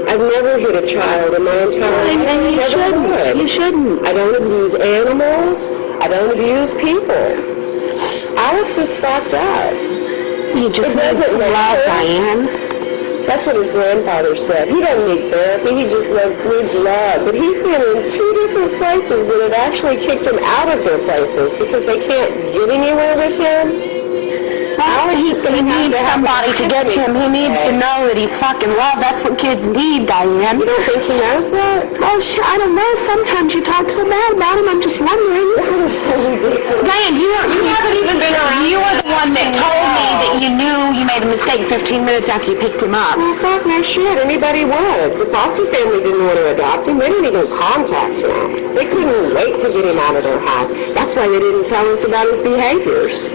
I've never hit a child in my entire life. And you shouldn't. You shouldn't. I don't abuse animals. I don't abuse people. Alex is fucked up. He just needs some love, Diane. That's what his grandfather said. He doesn't need therapy. He just needs love. But he's been in 2 different places that have actually kicked him out of their places because they can't get anywhere with him. He needs somebody to get to him. He needs to know that he's fucking loved. That's what kids need, Diane. You don't think he knows that? Oh, I don't know. Sometimes you talk so bad about him. I'm just wondering. Diane, you haven't even been around. You were the one that told me that you knew you made a mistake 15 minutes after you picked him up. Well, fuck no shit. Anybody would. The foster family didn't want to adopt him. They didn't even contact him. They couldn't wait to get him out of their house. That's why they didn't tell us about his behaviors.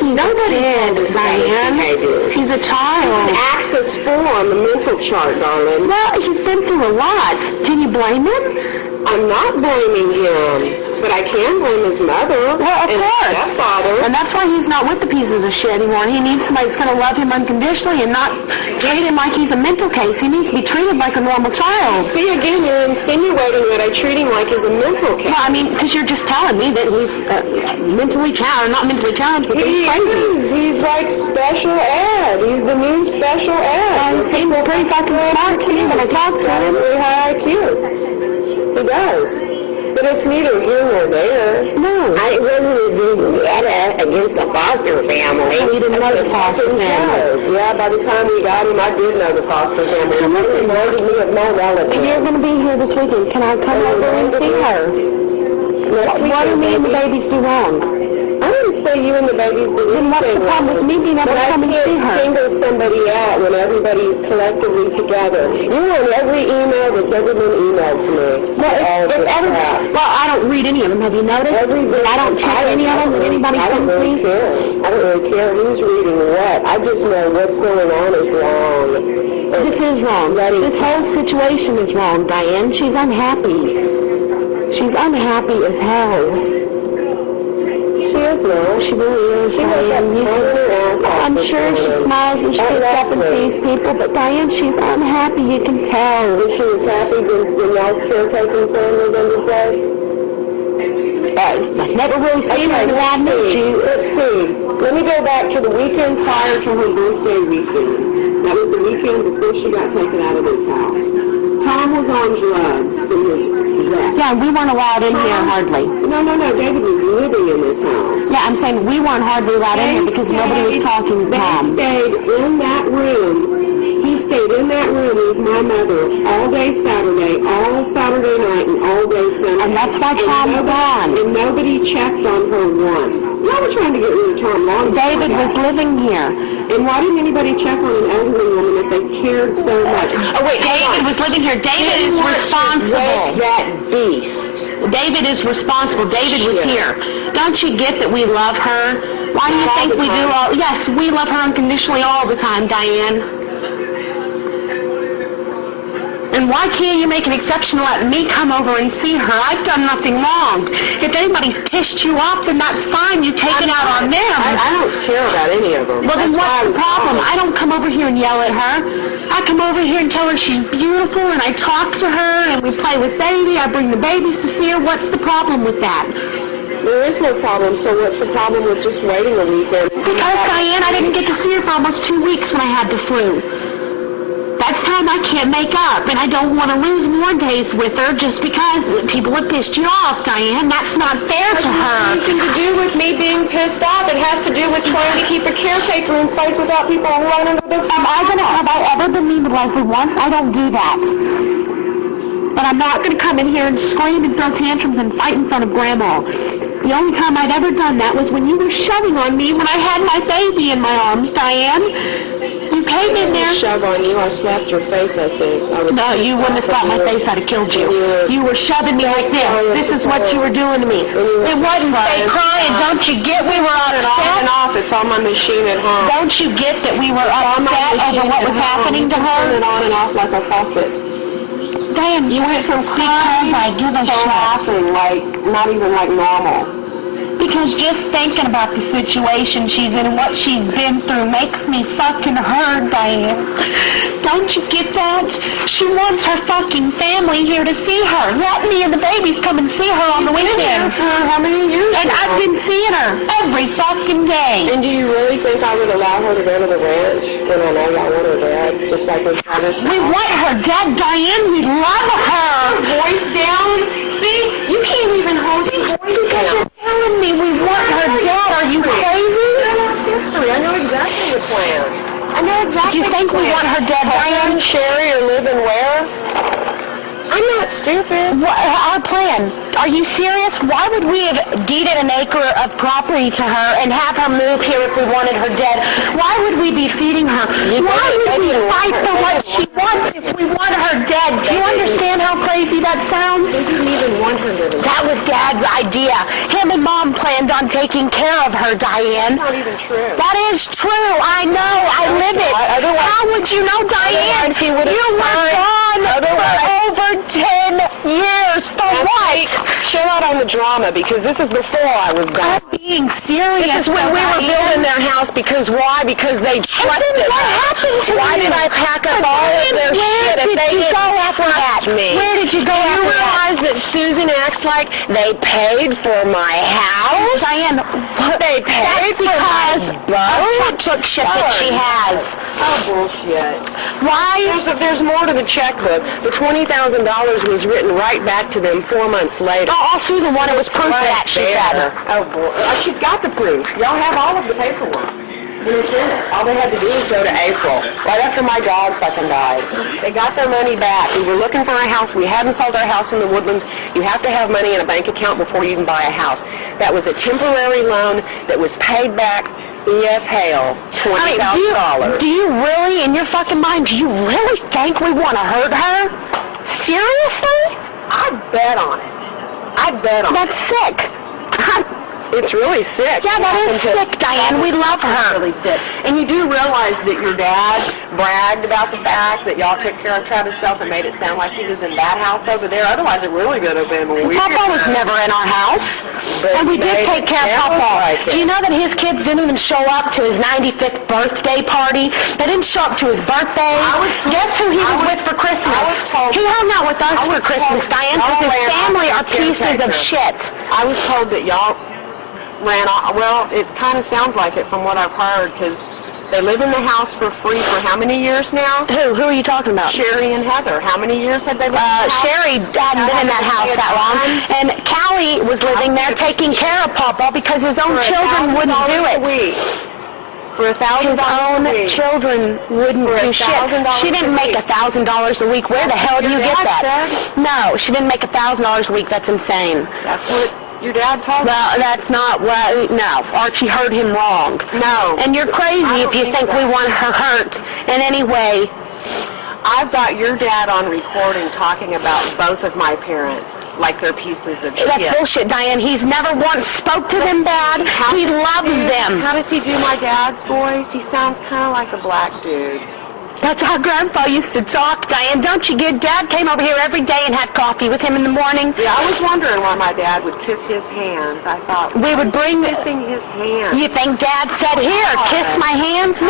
Nobody told us about his behaviors. He's a child. Access 4 on the mental chart, darling. Well, he's been through a lot. Can you blame him? I'm not blaming him. But I can blame his mother. Well, of course. His stepfather. And that's why he's not with the pieces of shit anymore. He needs somebody that's going to love him unconditionally and not treat him like he's a mental case. He needs to be treated like a normal child. See, again, you're insinuating that I treat him like he's a mental case. Well, I mean, because you're just telling me that he's mentally challenged, not mentally challenged, but he's crazy. He's like special ed. He's the new special ed. He seems pretty fucking smart to me when I talk to him. Really high IQ. He does. But it's neither here nor there. No. I wasn't against the foster family. You didn't know the foster family. Yeah, by the time we got him, I did know the foster family. So what reminded me of my relatives. If you're going to be here this weekend, can I come over and see her? What do me and the babies do wrong? I didn't say you and the babies did anything. Then what's the problem with me being able to come and see her? I can't single somebody out when everybody's collectively together. You're on every email that's ever been emailed to me. Well, I don't read any of them. Have you noticed? I don't check any of them that anybody sends me. I don't really care who's reading what. I just know what's going on is wrong. This is wrong. This whole situation is wrong, Diane. She's unhappy. She's unhappy as hell. She is now. She really is. She wakes up smiling her ass off. I'm sure she smiles when she gets up and sees people, but Diane, she's unhappy. You can tell. If she was happy when y'all's caretaking plan was under place? I've never really seen her around me. Let's see. Let me go back to the weekend prior to her birthday weekend. That was the weekend before she got taken out of this house. Tom was on drugs from his death. Yeah, we weren't allowed in here hardly. No, David was living in this house. Yeah, I'm saying we weren't hardly allowed in here because nobody was talking to Tom. They stayed in that room. He stayed in that room with my mother all day Saturday, all Saturday night, and all day Sunday. And that's why Tom was gone. And nobody checked on her once. Y'all were trying to get rid of Tom long ago. David was living here. And why didn't anybody check on an elderly woman if they cared so much? Oh, wait, David was living here. David is responsible. That beast. David is responsible. David was here. Don't you get that we love her? Why do you think we do all... Yes, we love her unconditionally all the time, Diane. And why can't you make an exception and let me come over and see her? I've done nothing wrong. If anybody's pissed you off, then that's fine. You take it out on them. I don't care about any of them. Well, then what's the problem? I don't come over here and yell at her. I come over here and tell her she's beautiful, and I talk to her, and we play with baby. I bring the babies to see her. What's the problem with that? There is no problem, so what's the problem with just waiting a weekend? Because, Diane, I didn't get to see her for almost 2 weeks when I had the flu. That's time I can't make up, and I don't want to lose more days with her just because people have pissed you off, Diane. That's not fair to her. It has nothing to do with me being pissed off. It has to do with trying to keep a caretaker in place without people running with their Have I ever been mean to Leslie once? I don't do that. But I'm not going to come in here and scream and throw tantrums and fight in front of Grandma. The only time I'd ever done that was when you were shoving on me when I had my baby in my arms, Diane. You came in there. Shove on you. I slapped your face, I think. No, you wouldn't have slapped my face. I'd have killed you. You were shoving me like this. This is what you were doing to me. It wasn't fake crying. Don't you get we were upset? On and off. It's on my machine at home. Don't you get that we were upset over what was happening to her? Turn it on and off like a faucet. Damn, you went from crying Because I give a shit. Laughing like, not even like normal. Because just thinking about the situation she's in and what she's been through makes me fucking hurt, Diane. Don't you get that? She wants her fucking family here to see her. Let me and the babies come and see her on the weekend. For how many years? And I've been seeing her every fucking day. And do you really think I would allow her to go to the ranch when I know y'all want her dead? Just like we had this. We want her dead, Diane. We love her. Voice down. See, you can't even hold your voice because down. you're telling me we want her dead. Are you crazy? History. I know exactly the plan. I know exactly. You think we want her dead, Diane? Sherry, or live and where? I'm not stupid. What, our plan. Are you serious? Why would we have deeded an acre of property to her and have her move here if we wanted her dead? Why would we be feeding her? Why would we fight for what she wants if we want her dead? Do you understand how crazy that sounds? They didn't even want her living. That was Dad's idea. Him and Mom planned on taking care of her, Diane. That's not even true. That is true. I know. I live it. How would you know, Diane? You were gone for over 10 years. For what? Shut out on the drama, because this is before I was gone. I'm being serious. This is when we were building their house, because why? Because they trusted us. What happened to Why you? did I pack up all of their shit if they didn't trust me? Where did you go after You that? realize that Susan acts like they paid for my house? Diane, They paid for because my of checkbook shit that she has. Oh, bullshit. Why? There's more to the checkbook. The $20,000 was written right back to them 4 months later. All Susan wanted was proof of that, she said. Oh, boy. She's got the proof. Y'all have all of the paperwork. And it's in it. All they had to do was go to April, right after my dog fucking died. They got their money back. We were looking for a house. We hadn't sold our house in the Woodlands. You have to have money in a bank account before you can buy a house. That was a temporary loan that was paid back. E.F. Hale, $20,000. Do you really, in your fucking mind, do you really think we want to hurt her? Seriously? I bet on it. I bet on it. That's sick. It's really sick. Yeah, that is sick, Diane. We love her. Really sick. And you do realize that your dad bragged about the fact that y'all took care of Travis Self and made it sound like he was in that house over there. Otherwise, it really could have been weird. Papa was never in our house. And we did take care of Papa. Do you know that his kids didn't even show up to his 95th birthday party? They didn't show up to his birthday. Guess who he was with for Christmas? He hung out with us for Christmas, Diane, because his family are pieces of shit. I was told that y'all ran off. Well, it kind of sounds like it from what I've heard, because they live in the house for free for how many years now? Who are you talking about? Sherry and Heather. How many years had they lived in the house? Sherry hadn't been in that house that long. And Callie was living there taking care of Papa because his own children wouldn't do it. For $1,000 His own a week. children wouldn't do shit. She didn't make $1,000 a week. Where the hell do you get that? No, she didn't make $1,000 a week. That's insane. That's what your dad told me. Well, that's not what, no. Archie heard him wrong. No. And you're crazy if you think we want her hurt in any way. I've got your dad on recording talking about both of my parents like they're pieces of shit. That's bullshit, Diane. He's never once spoke to them bad. He loves them. How does he do my dad's voice? He sounds kind of like a black dude. That's how Grandpa used to talk, Diane. Don't you get? Dad came over here every day and had coffee with him in the morning. Yeah, I was wondering why my dad would kiss his hands. I thought, we would bring kissing his hands. You think Dad said, "Here, kiss my hands"? No.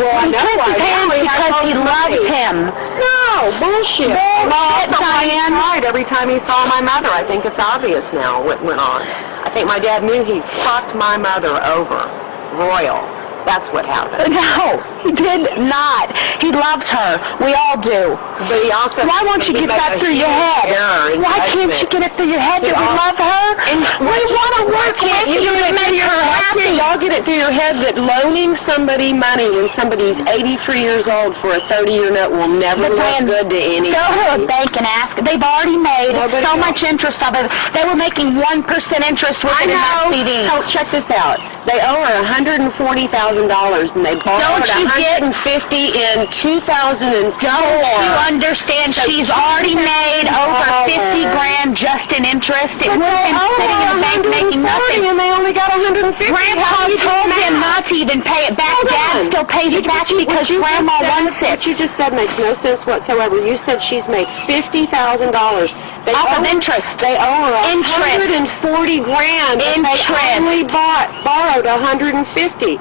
Well, he kissed his hands because he loved him. No, bullshit. Bullshit, Diane. He cried every time he saw my mother. I think it's obvious now what went on. I think my dad knew he fucked my mother over. Royal. That's what happened. No, he did not. He loved her. We all do. But he also... Why won't you get that through your head? Why can't you get it through your head that we love her? And we want to work with you to make her happy. Y'all get it through your head that loaning somebody money when somebody's 83 years old for a 30-year note will never look good to anybody. Go to a bank and ask. They've already made so much interest of it. They were making 1% interest with it in that CD. Oh, check this out. They owe her $140,000 and they borrowed $150 in 2004. Don't you understand? So she's already made over 50 grand just in interest. It would have been sitting in the bank making nothing. And they only got $150. Grandpa told him not to even pay it back. Dad still pays it back because Grandma wants it. What you just said makes no sense whatsoever. You said she's made $50,000. Off of interest. They owe her interest. $140 grand. Interest. They only borrowed $150.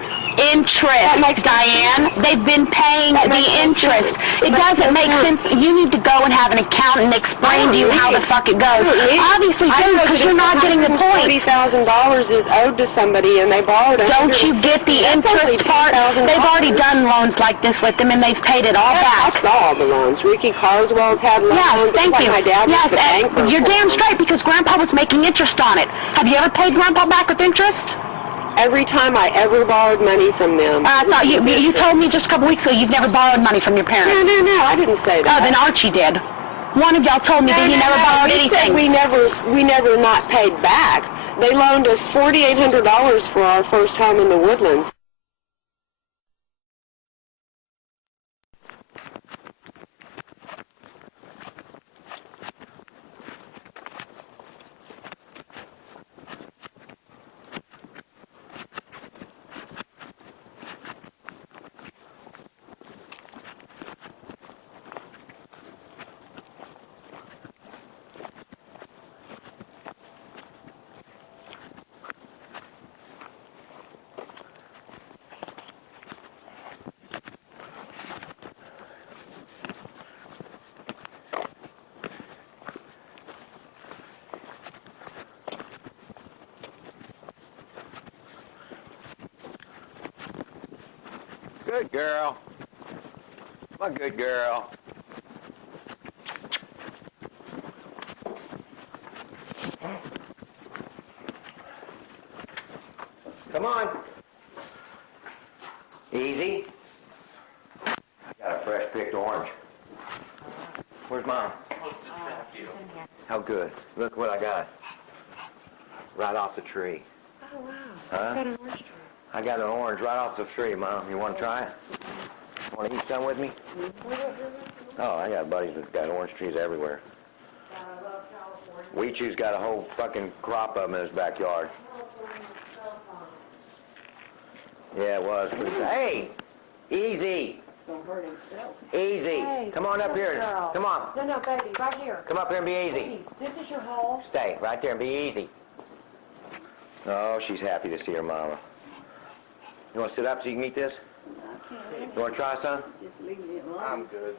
Interest, Diane. They've been paying the interest. It doesn't make sense. You need to go and have an accountant explain to you how the fuck it goes. Obviously, because you're not getting the point. $40,000 is owed to somebody, and they borrowed it. Don't you get the interest part? They've already done loans like this with them, and they've paid it all back. I saw all the loans. Ricky Carswell's had loans. Yes, thank you. My dad was the banker. You're damn straight because Grandpa was making interest on it. Have you ever paid Grandpa back with interest? Every time I ever borrowed money from them. I thought you told me just a couple weeks ago you've never borrowed money from your parents. No, I didn't say that. Oh, then Archie did. One of y'all told me that he never borrowed anything. We never not paid back. They loaned us $4,800 for our first home in the Woodlands. Good girl. My good girl. Come on. Easy. I got a fresh picked orange. Where's Mom? How good. Look what I got. Right off the tree. Oh, wow. Huh? I got an orange tree. I got an orange right off the tree, Mom. You want to try it? Want to eat some with me? Oh, I got buddies that got orange trees everywhere. Weechu's got a whole fucking crop of them in his backyard. Yeah, it was. Hey! Easy! Don't hurt himself. Easy! Hey, Come on up here. girl. Come on. No, baby, right here. Come up here and be easy. Baby, this is your hole. Stay right there and be easy. Oh, she's happy to see her mama. You want to sit up so you can eat this? You want to try some? Just leave me alone. I'm good.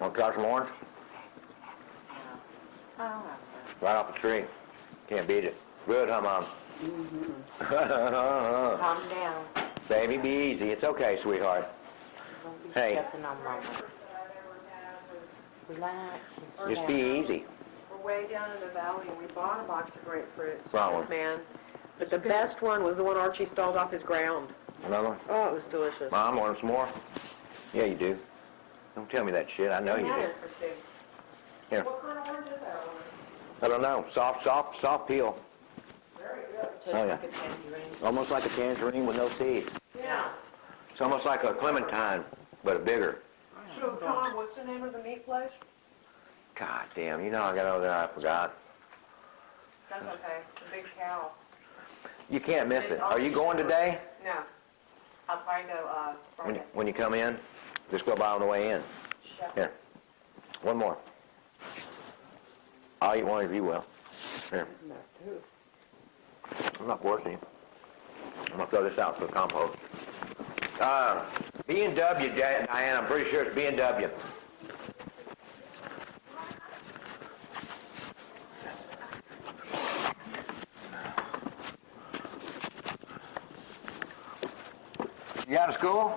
Want to try some orange? Right off the tree. Can't beat it. Good, huh, Mom? Calm down. Baby, be easy. It's okay, sweetheart. Don't be Hey. stepping on Mama. Relax. Just be easy. We're way down in the valley, and we bought a box of grapefruits Wow. from this man. But the best one was the one Archie stalled off his ground. Another one? Oh, it was delicious. Mom, want some more? Yeah, you do. Don't tell me that shit. I know you do. Interesting. Here. What kind of orange is that one? I don't know. Soft peel. Tastes Oh, yeah. like a tangerine. Almost like a tangerine with no seeds. Yeah. It's almost like a clementine. but a bigger. So, Tom, what's the name of the meat place? God damn, you know I got over there, I forgot. That's okay. The Big Cow. You can't miss it. Are you going today? No. I'll probably go Friday. When you come in, just go by on the way in. Sure. Here. One more. I'll eat one if you will. Here. I'm not forcing you. I'm going to throw this out to the compost. B&W, Diane, I'm pretty sure it's B&W. You out of school?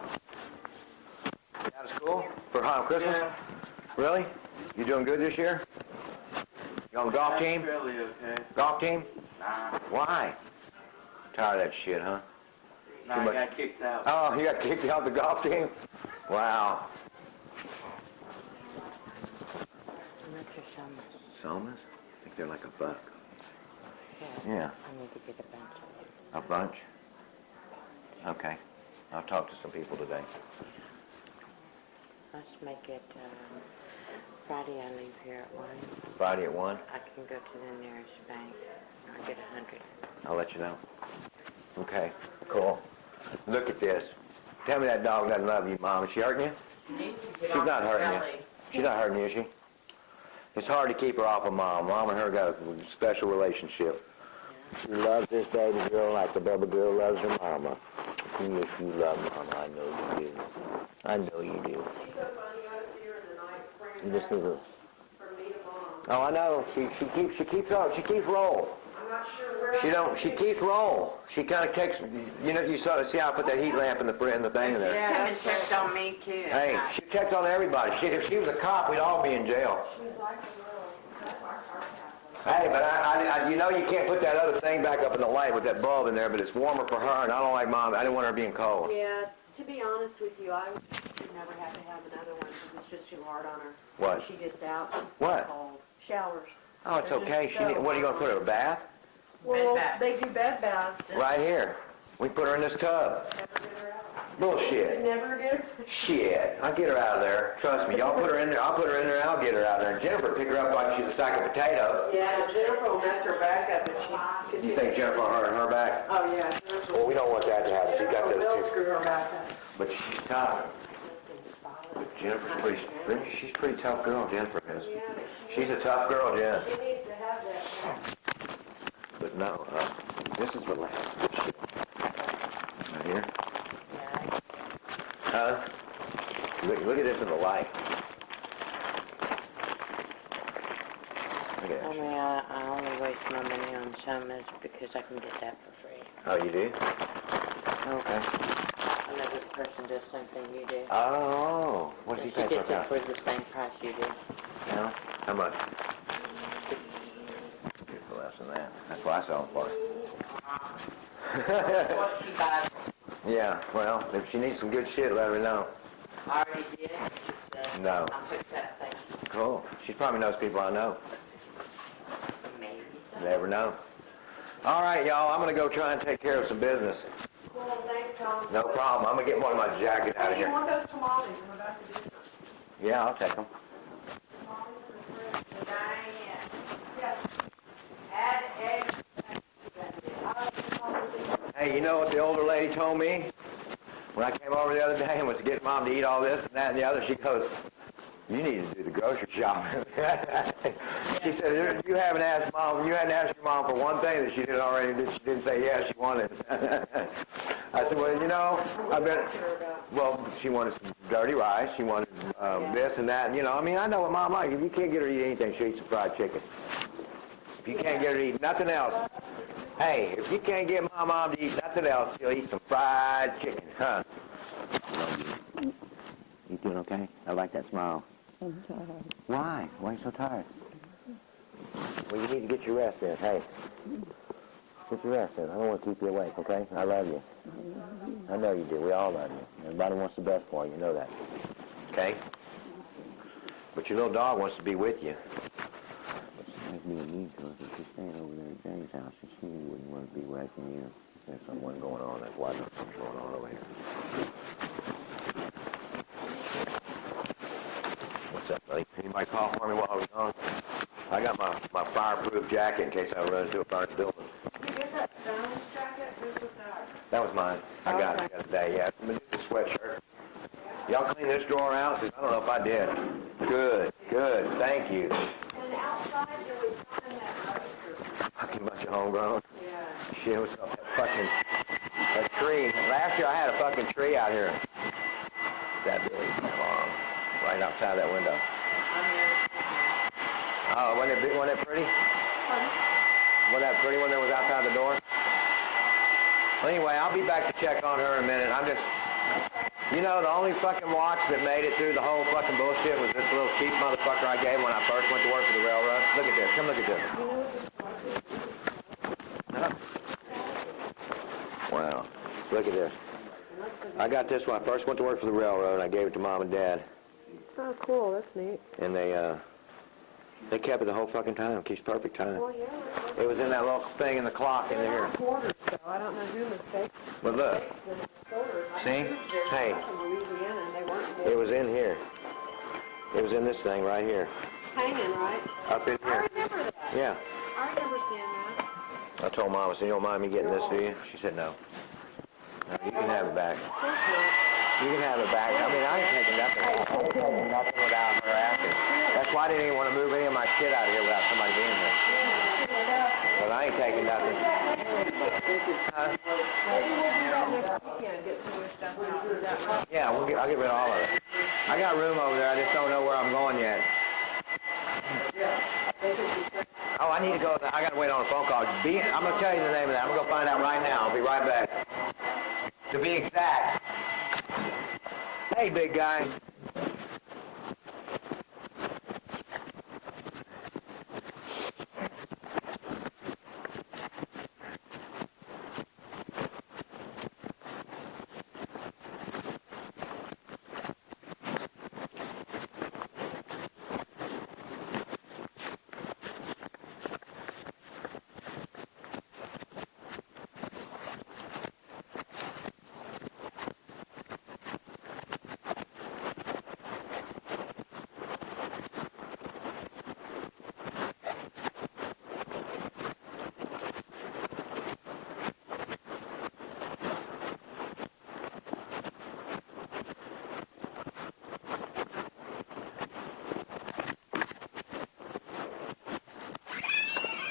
You out of school for Christmas? Yeah. Really? You doing good this year? You on the golf team? Fairly okay. Golf team? Nah. Why? Tired of that shit, huh? Nah, I got kicked out. Oh, you got kicked out of the golf team? Wow. What's your Somas? Somas? I think they're like $1. Yeah. Yeah. I need to get a bunch of it. A bunch? Okay. I'll talk to some people today. Let's make it Friday. I leave here at 1. Friday at 1? I can go to the nearest bank. I'll get 100. I'll let you know. Okay, cool. Look at this. Tell me that dog doesn't love you, Mom. Is she hurting you? She's not hurting you. She's not hurting you, is she? It's hard to keep her off of Mom. Mom and her got a special relationship. She loves this baby girl like the baby girl loves her mama. Yes, you love Mama. I know you do. I know you do. You just need to. Oh, I know. She keeps roll. She keeps roll. She kind of takes, you know, you saw, see how I put that heat lamp in the thing in there? Yeah, Kevin checked on me too. Hey, she checked on everybody. If she was a cop, we'd all be in jail. Hey, but I you know you can't put that other thing back up in the light with that bulb in there, but it's warmer for her, and I don't like Mom. I didn't want her being cold. Yeah, to be honest with you, I would never have to have another one because it's just too hard on her. What? When she gets out, it's What? so cold. Showers. Oh, it's They're okay. just so What are you going to put her in a bath? Well, bath. they do bed baths. Right here. We put her in this tub. Bullshit. Never get her. Shit. I'll get her out of there. Trust me. Y'all put her in there. I'll put her in there. I'll get her out of there. And Jennifer pick her up like she's a sack of potatoes. Yeah, Jennifer will mess her back up if she You think Jennifer hurt her back? Oh, yeah. Jennifer Well, we don't want that to happen. She's got will the. screw her back up. But she's tough. Jennifer's she's a pretty tough girl, Jennifer is. She's a tough girl, Jen. She needs to have that. But no, this is the last shit. Right here. Huh? Look at this in the light. Look at I that. mean, I only waste my money on Somas because I can get that for free. Oh, you do? Okay. Another person does something you do. Oh, what did She you pay gets for it that? for the same price you do. No? How much? For less than that. That's what I sell them for. What she buys. Yeah, well, if she needs some good shit, let her know. I already did. She said, No. I'll fix that thing. Cool. She probably knows people I know. Maybe so. Never know. All right, y'all, I'm going to go try and take care of some business. Cool, thanks, Tom. No problem. I'm going to get one of my jackets out of Hey, you here. want those tamales? I'm about to do some. Yeah, I'll take them. Hey, you know what the older lady told me? When I came over the other day and was getting Mom to eat all this and that and the other, she goes, you need to do the grocery shopping. She said, you hadn't asked your mom for one thing that she didn't already, that she didn't say yes, she wanted. I said, well, you know, well, she wanted some dirty rice, she wanted this and that, and, you know, I mean, I know what Mom likes. If you can't get her to eat anything, she'll eat some fried chicken. If you can't get her to eat nothing else, hey, if you can't get my Mom to eat nothing else, she'll eat some fried chicken, huh? You doing okay? I like that smile. I'm tired. Why? Why are you so tired? Well, you need to get your rest in. Hey, get your rest in. I don't want to keep you awake, okay? I love you. I know you do. We all love you. Everybody wants the best for you. You know that. Okay? But your little dog wants to be with you. She's mean to us. If she's staying over there at Jane's house, she wouldn't want to be away from you. There's something going on. That's why there's something going on over here. Anybody call for me while I was gone? I got my fireproof jacket in case I run into a burnt building. Did you get that Jones jacket? Whose was that? That was mine. I got it the other day, yeah. It's a sweatshirt. Y'all clean this drawer out? 'Cause I don't know if I did. Good, good. Thank you. And outside there was something that registered. Fucking bunch of homegrown. Yeah. Shit, what's up? That tree. Last year I had a fucking tree out here. That big, long, right outside that window. Oh, wasn't it pretty? Wasn't that pretty when it was outside the door? Well, anyway, I'll be back to check on her in a minute. I'm just, you know, the only fucking watch that made it through the whole fucking bullshit was this little cheap motherfucker I gave when I first went to work for the railroad. Look at this. Come look at this. Wow. Look at this. I got this when I first went to work for the railroad, and I gave it to Mom and Dad. Oh, cool. That's neat. And they kept it the whole fucking time. Keeps perfect time. Well, yeah. It was in that little thing in the clock in here. Quarters, though. I don't know who mistakes But look. the quarters. See? Hey. From Louisiana, and they weren't It was in here. It was in this thing right here. hanging, right? Up in I here. remember that. Yeah. I remember seeing that. I told Mom, I said, you don't mind me getting this, do you? She said, no. No, you can have it back. Of course not. You can have it back. I mean, I ain't taking nothing. I ain't taking nothing without her asking. That's why I didn't even want to move any of my shit out of here without somebody being here. But I ain't taking nothing. Maybe we'll do that next weekend, get some more stuff out. Is that right? Yeah, I'll get rid of all of it. I got room over there. I just don't know where I'm going yet. Oh, I need to go. I got to wait on a phone call. I'm going to tell you the name of that. I'm going to go find out right now. I'll be right back. To be exact. Hey, big guy.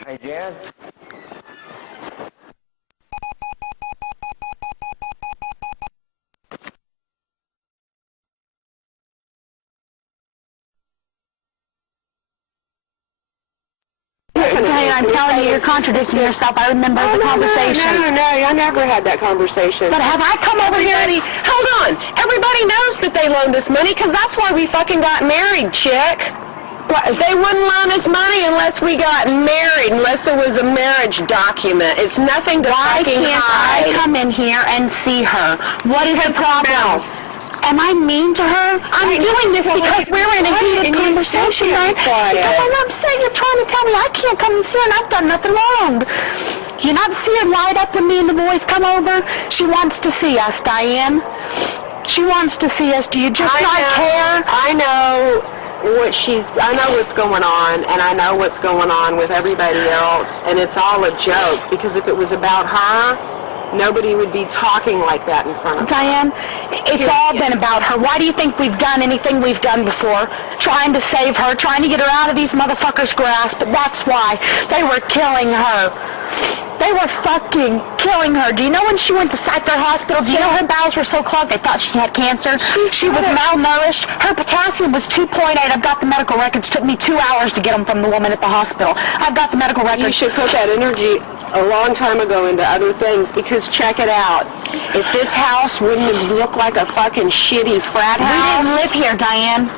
Hey, Jen? Okay, I'm telling you, you're contradicting yourself. I remember the conversation. No, I never had that conversation. But have I come over here? Hold on. Everybody knows that they loaned us money because that's why we fucking got married, chick. They wouldn't loan us money unless we got married, unless there was a marriage document. It's nothing to fucking Why can't hide. I come in here and see her? What is the problem? Am I mean to her? I'm doing this because we're in a heated conversation, right? Because I'm saying you're trying to tell me I can't come and see her and I've done nothing wrong. You not see her light up when me and the boys come over? She wants to see us, Diane. She wants to see us. Do you just not care? I know what's going on, and I know what's going on with everybody else, and it's all a joke, because if it was about her, nobody would be talking like that in front of her. Diane, it's all been about her. Why do you think we've done anything we've done before? Trying to save her, trying to get her out of these motherfuckers' grasp, but that's why. They were killing her. They were fucking killing her. Do you know when she went to Psycho Hospital, do you know her bowels were so clogged they thought she had cancer? She was malnourished. Her potassium was 2.8. I've got the medical records. It took me 2 hours to get them from the woman at the hospital. I've got the medical records. You should put that energy a long time ago into other things, because check it out. If this house wouldn't have looked like a fucking shitty frat house... We didn't live here, Diane.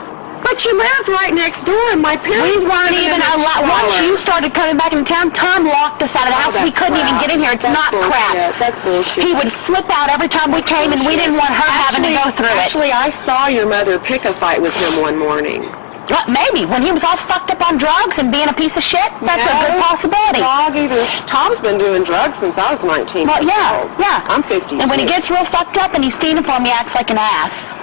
But you lived right next door, and my parents... We weren't even allowed. Once you started coming back into town, Tom locked us out of the house. We couldn't even get in here. It's not crap. That's bullshit. He would flip out every time we came, and we didn't want her having to go through it. Actually, I saw your mother pick a fight with him one morning. Maybe. When he was all fucked up on drugs and being a piece of shit, that's a good possibility. Tom's been doing drugs since I was 19. Well, yeah. I'm 50. And when he gets real fucked up and he's stealing from me, he acts like an ass.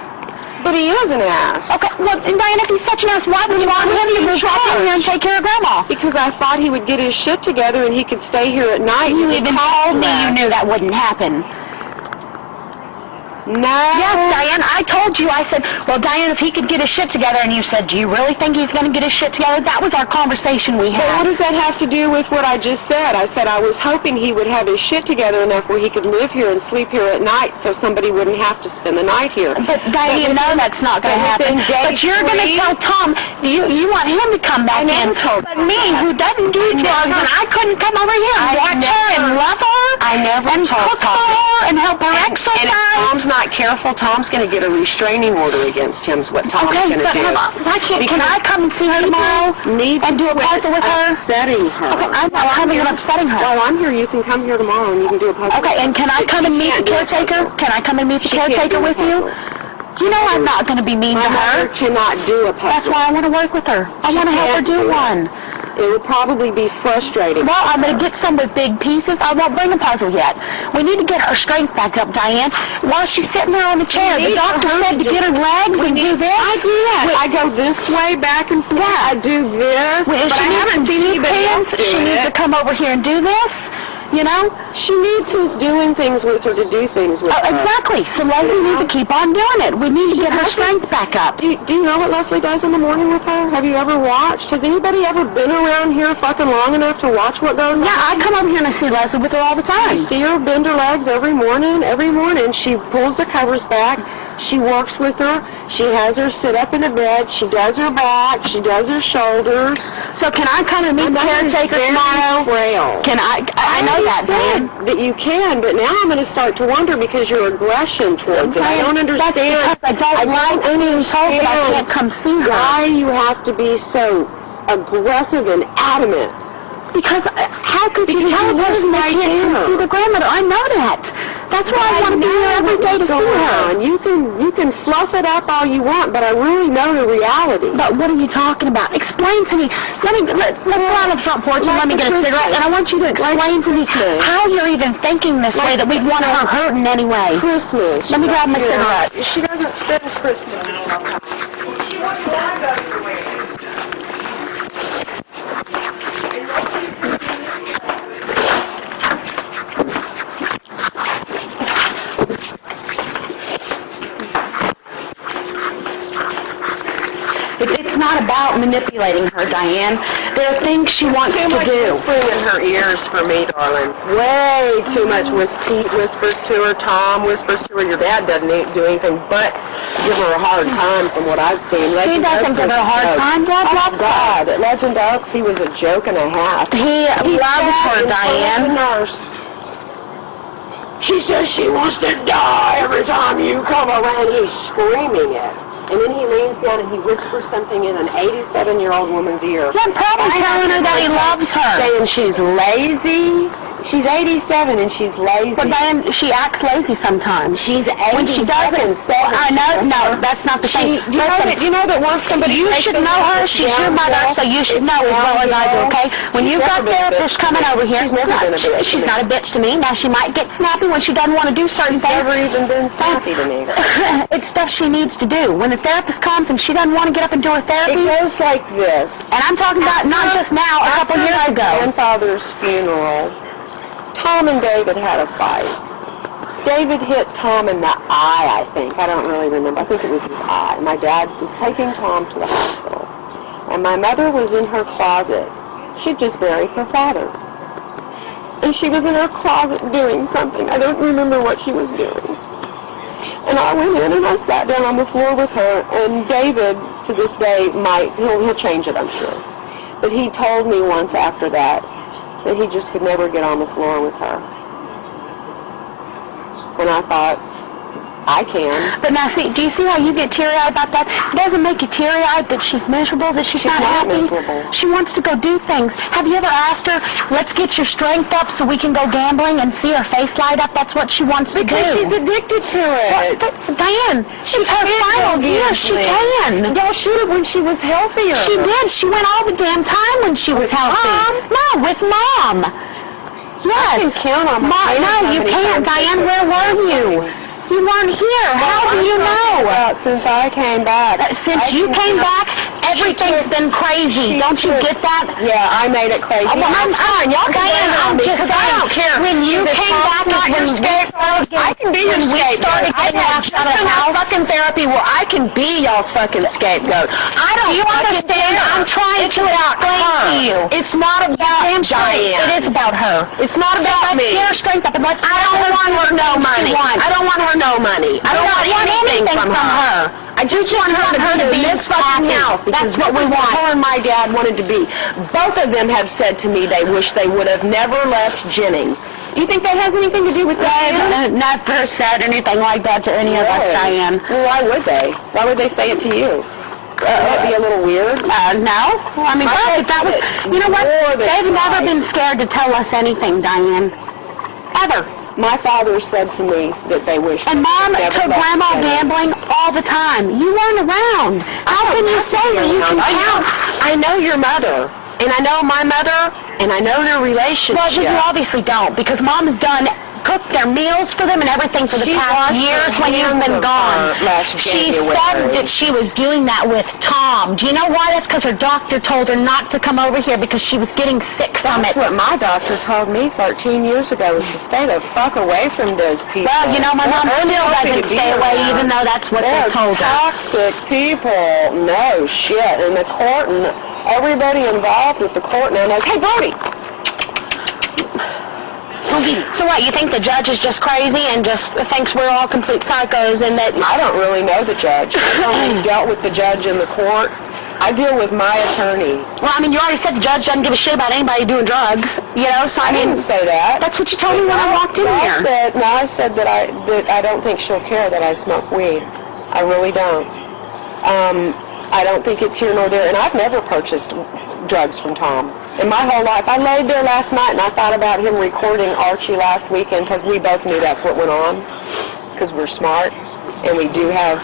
But he is an ass. Okay, well, Diane, if he's such an ass, why would you want him to move back in here and take care of Grandma? Because I thought he would get his shit together and he could stay here at night. You even told me you knew that wouldn't happen. No. Yes, Diane, I told you. I said, well, Diane, if he could get his shit together, and you said, do you really think he's going to get his shit together? That was our conversation we had. But what does that have to do with what I just said? I said I was hoping he would have his shit together enough where he could live here and sleep here at night so somebody wouldn't have to spend the night here. But Diane, you know that's not going to happen. But you're going to tell Tom, you want him to come back in. But me, who doesn't do drugs, and I couldn't come over here and watch her and love her. I never and told cook for Tom. her and help her exercise. And if Tom's not careful, Tom's going to get a restraining order against him is what Tom's going to do. Can I come and see her tomorrow and do a puzzle with her? Upsetting her. Okay, I'm not coming and upsetting her. While I'm here, you can come here tomorrow and you can do a puzzle. Okay, and can I come and meet the caretaker? Can I come and meet the caretaker with you? You know I'm not going to be mean to her. My mother cannot do a puzzle. That's why I want to work with her. I want to help her do one. It would probably be frustrating. Well, I'm going to get some with big pieces. I won't bring a puzzle yet. We need to get her strength back up, Diane. While she's sitting there on the chair, the doctor said to get her legs and do this. I do that. I go this way, back and forth. Yeah. I do this. Well, but she I haven't seen anybody else do it. She needs to come over here and do this. You know? She needs who's doing things with her to do things with her. Exactly. So Leslie needs to keep on doing it. We need to get her strength back up. Do you know what Leslie does in the morning with her? Have you ever watched? Has anybody ever been around here fucking long enough to watch what goes on? Yeah, I come over here and I see Leslie with her all the time. You see her bend her legs every morning. Every morning she pulls the covers back. She works with her. She has her sit up in the bed. She does her back. She does her shoulders. So can I come and meet the caretaker tomorrow? Frail. Can I know that, Dan. That you can, but now I'm going to start to wonder because your aggression towards it. I don't understand. That's because I don't like being told that I can't come see her. Why you have to be so aggressive and adamant? Because how could you tell a person they can't come see the grandmother? I know that. That's why I want to be here every day to see her. You can fluff it up all you want, but I really know the reality. But what are you talking about? Explain to me. Let's go out on the front porch and let me get a cigarette, and I want you to explain to me how you're even thinking this way, that we'd want her hurt in any way. Christmas. Let me grab my cigarettes. She doesn't spend Christmas. She wants to go your way. It's not about manipulating her, Diane. There are things she wants to do. Whispering in her ears for me, darling. Way too much. Pete whispers to her. Tom whispers to her. Your dad doesn't do anything but give her a hard time from what I've seen. He doesn't give her a hard time. Dad loves her. God, at Legend Oaks, he was a joke and a half. He loves her, Diane. Nurse. She says she wants to die every time you come around. He's screaming it. And then he leans down and he whispers something in an 87-year-old woman's ear. I'm probably telling her that he loves her. Saying she's lazy. She's 87 and she's lazy. But then she acts lazy sometimes. She's 87. When she doesn't. I know. No, that's not the thing. You know that once somebody... You should know her. She's your mother, so you should know as well as I do, okay? When you've got therapists coming over here... She's never been a bitch. She's not a bitch to me. Now, she might get snappy when she doesn't want to do certain things. She's never even been snappy to me. It's stuff she needs to do. When the therapist comes and she doesn't want to get up and do her therapy... It goes like this. And I'm talking about not just now, a couple years ago. After my grandfather's funeral, Tom and David had a fight. David hit Tom in the eye, I think. I don't really remember. I think it was his eye. My dad was taking Tom to the hospital. And my mother was in her closet. She'd just buried her father. And she was in her closet doing something. I don't remember what she was doing. And I went in and I sat down on the floor with her. And David, to this day, he'll change it, I'm sure. But he told me once after that he just could never get on the floor with her. And I thought, I can. But now, see, do you see how you get teary-eyed about that? It doesn't make you teary-eyed that she's miserable, that she's not happy. Miserable. She wants to go do things. Have you ever asked her, let's get your strength up so we can go gambling and see her face light up? That's what she wants to do. Because she's addicted to it. But, Diane, she's her final year. She can. Y'all should have when she was healthier. She did. She went all the damn time when she was healthy. Mom? No, with Mom. Yes. I can count on my No, you can't. Diane, where were you? You weren't here. How do you know? Since I came back. Since you came back, everything's been crazy. Don't you get that? Yeah, I made it crazy. Well, I'm fine. Y'all can blame it on me because I don't care. When you came back, when we started getting, I can be your scapegoat. we started getting out of the house. Fucking therapy where I can be y'all's fucking scapegoat. I don't. Do you understand? I'm trying to explain to you. It's not about Diane. It is about her. It's not about me. Get her strength up and let's. I don't want her no money. I don't want her no money. I don't want anything from her. I just want her to be in this fucking house because that's what we want. Her and my dad wanted to be. Both of them have said to me they wish they would have never left Jennings. Do you think that has anything to do with Diane? They've never said anything like that to any of us, Diane. Well, why would they? Why would they say it to you? That'd be a little weird. No. I mean, if that was, you know what? They've never been scared to tell us anything, Diane. Ever. My father said to me that they wish. And Mom took Grandma gambling all the time. You weren't around. How can you say that you can count? I know your mother, and I know my mother, and I know their relationship. Well, you obviously don't, because Mom's cooked their meals for them and everything for the past years when you've been gone. She said that she was doing that with Tom. Do you know why? That's because her doctor told her not to come over here because she was getting sick from it. That's what my doctor told me 13 years ago, was to stay the fuck away from those people. Well, you know, my mom still doesn't stay away even though that's what they told her. Toxic people. No shit. And the court and everybody involved with the court now knows, hey, Brody. So what, you think the judge is just crazy and just thinks we're all complete psychos and that... I don't really know the judge. I only dealt with the judge in the court. I deal with my attorney. Well, I mean, you already said the judge doesn't give a shit about anybody doing drugs, you know, so I mean... didn't say that. That's what you told me when I walked in here. I said that I don't think she'll care that I smoke weed. I really don't. I don't think it's here nor there, and I've never purchased drugs from Tom. In my whole life, I laid there last night and I thought about him recording Archie last weekend because we both knew that's what went on, because we're smart and we do have...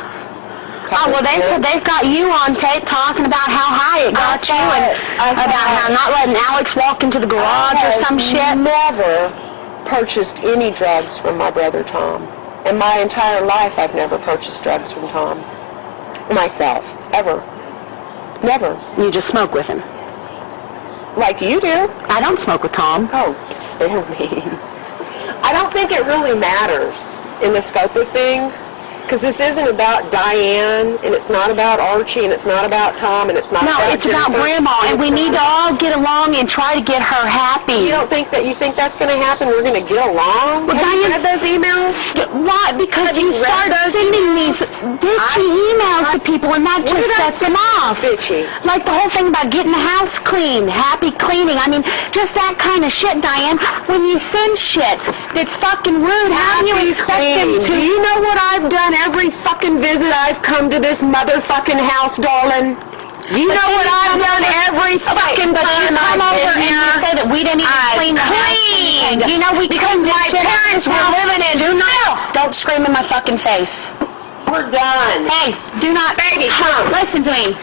Oh, well, they said they've got you on tape talking about how high it got you and about how not letting Alex walk into the garage or some shit. I never purchased any drugs from my brother Tom. In my entire life, I've never purchased drugs from Tom. Myself. Ever. Never. You just smoke with him. Like you do. I don't smoke with Tom. Oh, spare me. I don't think it really matters in the scope of things, because this isn't about Diane, and it's not about Archie, and it's not about Tom, and it's not about it's about Grandma, and we need to all get along and try to get her happy. You think that's going to happen? We're going to get along? Well, have you read those emails? Why? Because you start sending these bitchy emails to people, and that just sets them off. Bitchy. Like the whole thing about getting the house clean, happy cleaning. I mean, just that kind of shit, Diane. When you send shit that's fucking rude, how do you expect them to... Do you know what I've done every fucking visit I've come to this motherfucking house, darling? You know what I've done every fucking time I've been here? You say that we didn't even clean the house. You know, because my parents were living in... Don't scream in my fucking face. We're done. Hey, do not... Baby, come. Listen to me.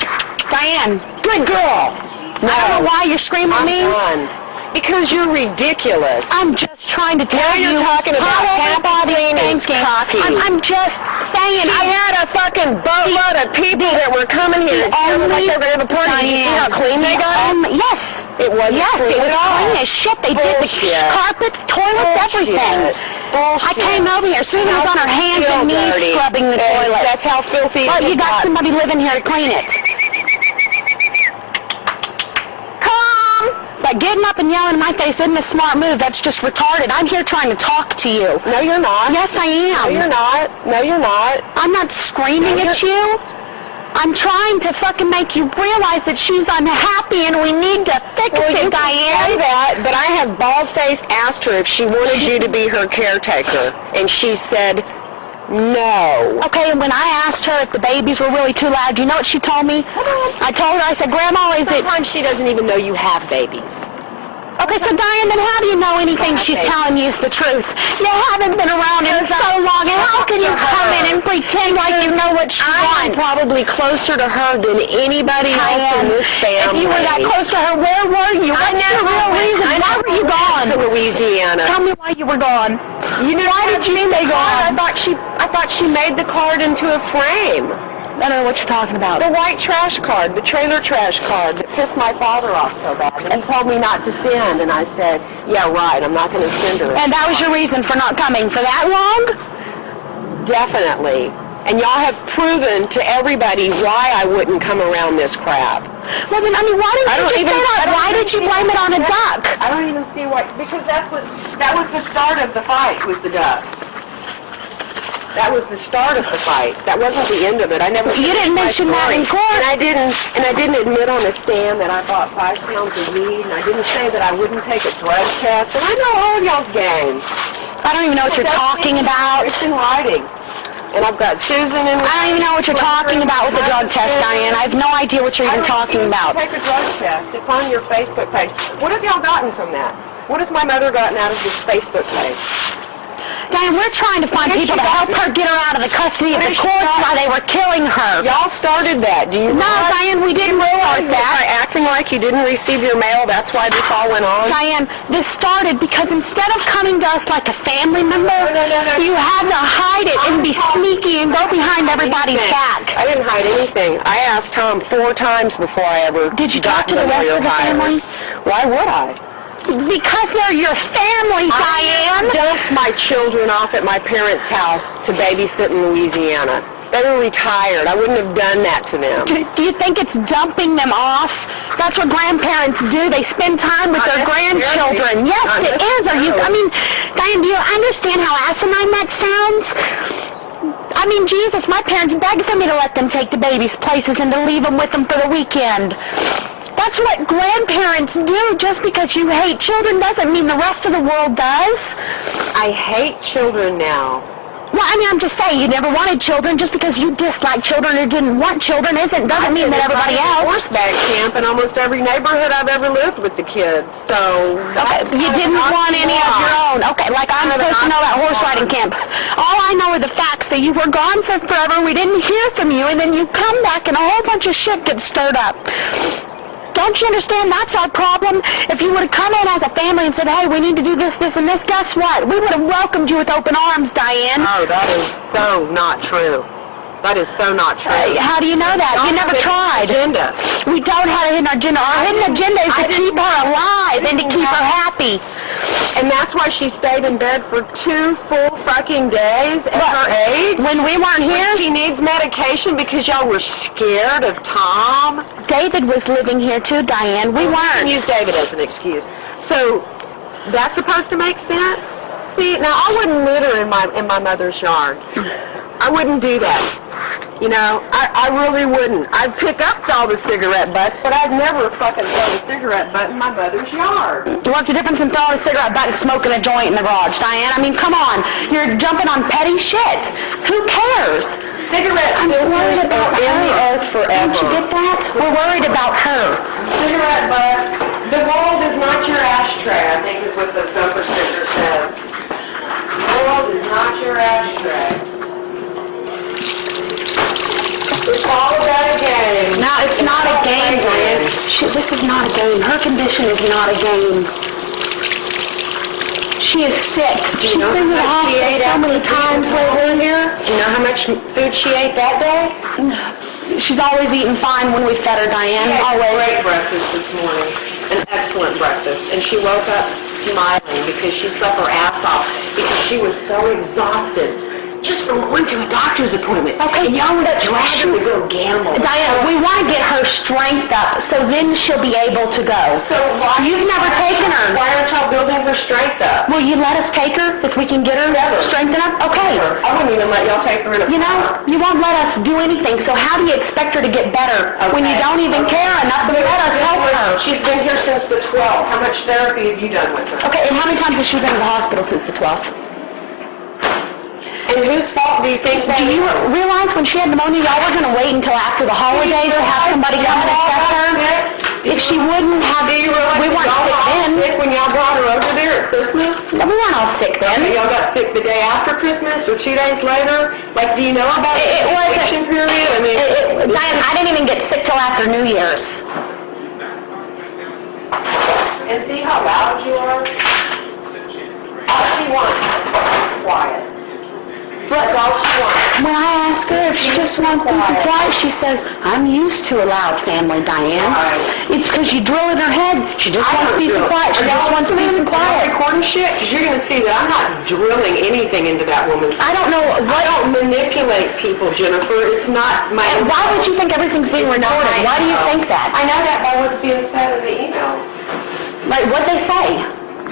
Diane. Good girl. No. I don't know why you're screaming at me. Done. Because you're ridiculous. I'm just trying to tell you. You're talking about happy things. I'm just saying. I had a fucking boatload of people that were coming here. It's like they were going to party. You see how clean they got it? Yes. It was clean as shit. They did the carpets, toilets, everything. I came over here. Susan was on her hands and knees scrubbing the toilet. That's how filthy it Well, you got somebody living here to clean it. But getting up and yelling in my face isn't a smart move. That's just retarded. I'm here trying to talk to you. No, you're not. Yes, I am. No, you're not. No, you're not. I'm not screaming at you. I'm trying to fucking make you realize that she's unhappy and we need to fix it, Diane. Say that, but I have bald-faced asked her if she wanted you to be her caretaker, and she said no. Okay, and when I asked her if the babies were really too loud, do you know what she told me? I told her, I said, Grandma, is it... Sometimes she doesn't even know you have babies. Okay, so Diane, then how do you know anything she's telling you is the truth? You haven't been around in so long, and how can you come in and pretend like you know what she I'm wants? probably closer to her than anybody else in this family. If you were that close to her, where were you? What's the real reason? Why were you gone? To Louisiana. Tell me why you were gone. Why did you stay gone? I thought she made the card into a frame. I don't know what you're talking about. The white trash card, the trailer trash card that pissed my father off so bad. And he told me not to send, and I said, yeah, right, I'm not going to send her. And that was your reason for not coming for that long? Definitely. And y'all have proven to everybody why I wouldn't come around this crap. Well, then, I mean, why didn't you just say that? Why did you blame it on a duck? I don't even see why, because that was the start of the fight, was the duck. That was the start of the fight. That wasn't the end of it. I never. You didn't mention that in court. And I didn't admit on a stand that I bought 5 pounds of weed, and I didn't say that I wouldn't take a drug test. And I know all of y'all's game. I don't even know what you're talking about. It's in writing. And I've got Susan in. I don't even know what you're talking about with the drug test, Diane. I have no idea what you're even talking about. Take a drug test. It's on your Facebook page. What have y'all gotten from that? What has my mother gotten out of this Facebook page? Diane, we're trying to find people to help her get her out of the custody of the courts while they were killing her. Y'all started that. Do you No, Diane, we didn't realize that. By acting like you didn't receive your mail, that's why this all went on? Diane, this started because instead of coming to us like a family member, you had to hide it and be sneaky and go behind everybody's back. I didn't hide anything. I asked Tom 4 times before I ever Did you talk to the rest of the family? Why would I? Because they're your family, Diane. I dumped my children off at my parents' house to babysit in Louisiana. They were retired. I wouldn't have done that to them. Do you think it's dumping them off? That's what grandparents do. They spend time with their grandchildren. Yes, it is. I mean, Diane, do you understand how asinine that sounds? I mean, Jesus, my parents begged for me to let them take the babies places and to leave them with them for the weekend. That's what grandparents do. Just because you hate children doesn't mean the rest of the world does. I hate children now. Well, I mean, I'm just saying, you never wanted children. Just because you dislike children or didn't want children doesn't mean that everybody else. Horseback camp in almost every neighborhood I've ever lived with the kids. So okay, you didn't want any of your own. Okay, like I'm supposed to know that horse riding camp. All I know are the facts that you were gone for forever. We didn't hear from you, and then you come back, and a whole bunch of shit gets stirred up. Don't you understand? That's our problem. If you would have come in as a family and said, hey, we need to do this, this, and this, guess what? We would have welcomed you with open arms, Diane. Oh, that is so not true. That is so not true. How do you know that? You never tried. Agenda. We don't have a hidden agenda. Our hidden agenda is to keep her alive and to keep her happy. And that's why she stayed in bed for 2 full fucking days at her age. When we weren't here? She needs medication because y'all were scared of Tom. David was living here too, Diane. We weren't. Use David as an excuse. So that's supposed to make sense? See, now I wouldn't litter in my mother's yard. I wouldn't do that. You know, I really wouldn't. I'd pick up all the cigarette butts, but I'd never fucking throw a cigarette butt in my mother's yard. What's the difference in throwing a cigarette butt and smoking a joint in the garage, Diane? I mean, come on. You're jumping on petty shit. Who cares? Cigarette I'm worried about in the earth forever. Don't you get that? We're worried about her. Cigarette butts. The world is not your ashtray, I think is what the bumper sticker says. The world is not your ashtray. It's all about a game. No, it's not a game, Diane. This is not a game. Her condition is not a game. She is sick. She's been to the hospital so many times lately here. Do you know how much food she ate that day? She's always eaten fine when we fed her, Diane. Always. Great breakfast this morning. An excellent breakfast. And she woke up smiling because she slept her ass off because she was so exhausted. Just from going to a doctor's appointment. Okay, and y'all would have dragged her to go gamble. Diane, we want to get her strength up so then she'll be able to go. So why You've never taken her. Why aren't y'all building her strength up? Will you let us take her if we can get her strengthened up? Okay. I wouldn't even let y'all take her in a You know, you won't let us do anything, so how do you expect her to get better when you don't even care enough to let us help her? She's been here since the 12th. How much therapy have you done with her? Okay, and how many times has she been in the hospital since the 12th? And whose fault do you think that Do you realize when she had pneumonia, y'all were going to wait until after the holidays to have somebody come and assess her? If she wouldn't have, we weren't sick then. Sick when y'all brought her over there at Christmas? We weren't all sick then. Y'all got sick the day after Christmas or 2 days later? Like, do you know about It the wasn't- vacation period? I mean, Diane, I didn't even get sick till after New Year's. and see how loud you are? All she wants is quiet. That's all she wants. When I ask her if she just wants peace and quiet, she says, I'm used to a loud family, Diane. It's because you drill in her head. She just wants peace and quiet. She just wants peace and quiet. Recording shit, because you're going to see that I'm not drilling anything into that woman's. I don't know I what... don't manipulate people, Jennifer. It's not my... And why would you think everything's being recorded? Why do you think that? I know that by what's being said in the emails. Like, what'd they say?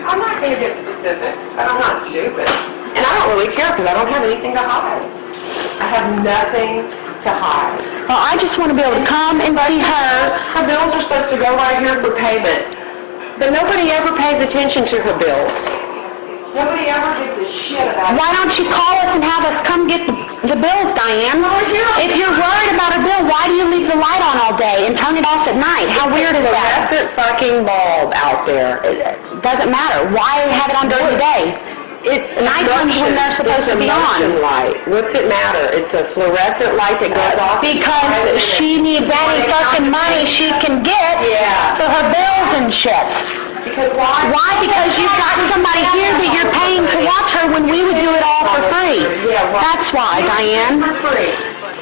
I'm not going to get specific, but I'm not stupid. And I don't really care because I don't have anything to hide. I have nothing to hide. Well, I just want to be able to come and see her. Her bills are supposed to go right here for payment. But nobody ever pays attention to her bills. Nobody ever gives a shit about it. Why don't you call us and have us come get the bills, Diane? If you're worried about a bill, why do you leave the light on all day and turn it off at night? How weird is that? Fluorescent fucking bulb out there. It doesn't matter. Why have it on during the day? It's nighttime's when they're supposed to be on. It's a motion light. What's it matter? It's a fluorescent light that goes off. Because she needs any fucking money she can get for her bills and shit. Because why? Why? Because you've got somebody here that you're paying to watch her when we would do it all for free. That's why, Diane. For free.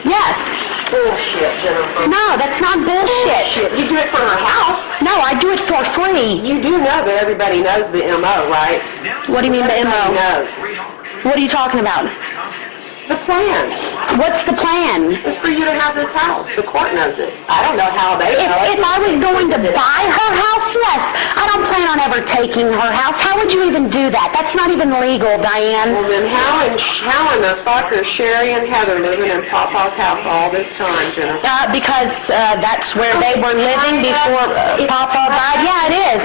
Yes. Bullshit, Jennifer. No, that's not bullshit. You do it for her house. No, I do it for free. You do know that everybody knows the MO, right? What do you mean the Everybody MO? knows. What are you talking about? The plan. What's the plan? It's for you to have this house. The court knows it. I don't know how they know it. If I was going to buy her house, yes. I don't plan on ever taking her house. How would you even do that? That's not even legal, Diane. Well, then how in the fuck are Sherry and Heather living in Papa's house all this time, Jennifer? Because that's where they were living before Papa died. Yeah, it is.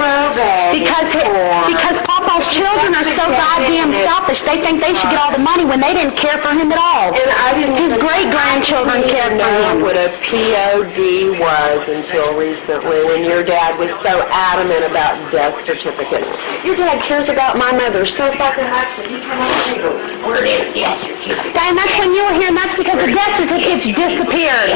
Because Papa's children are so goddamn selfish. They think they should get all the money when they didn't care for him at all. And I didn't His great-grandchildren cared for know him. what a POD was until recently when your dad was so adamant about death certificates. Your dad cares about my mother so fucking much that he came up to me. Where is the death certificate? And that's when you were here, and that's because the death certificates disappeared.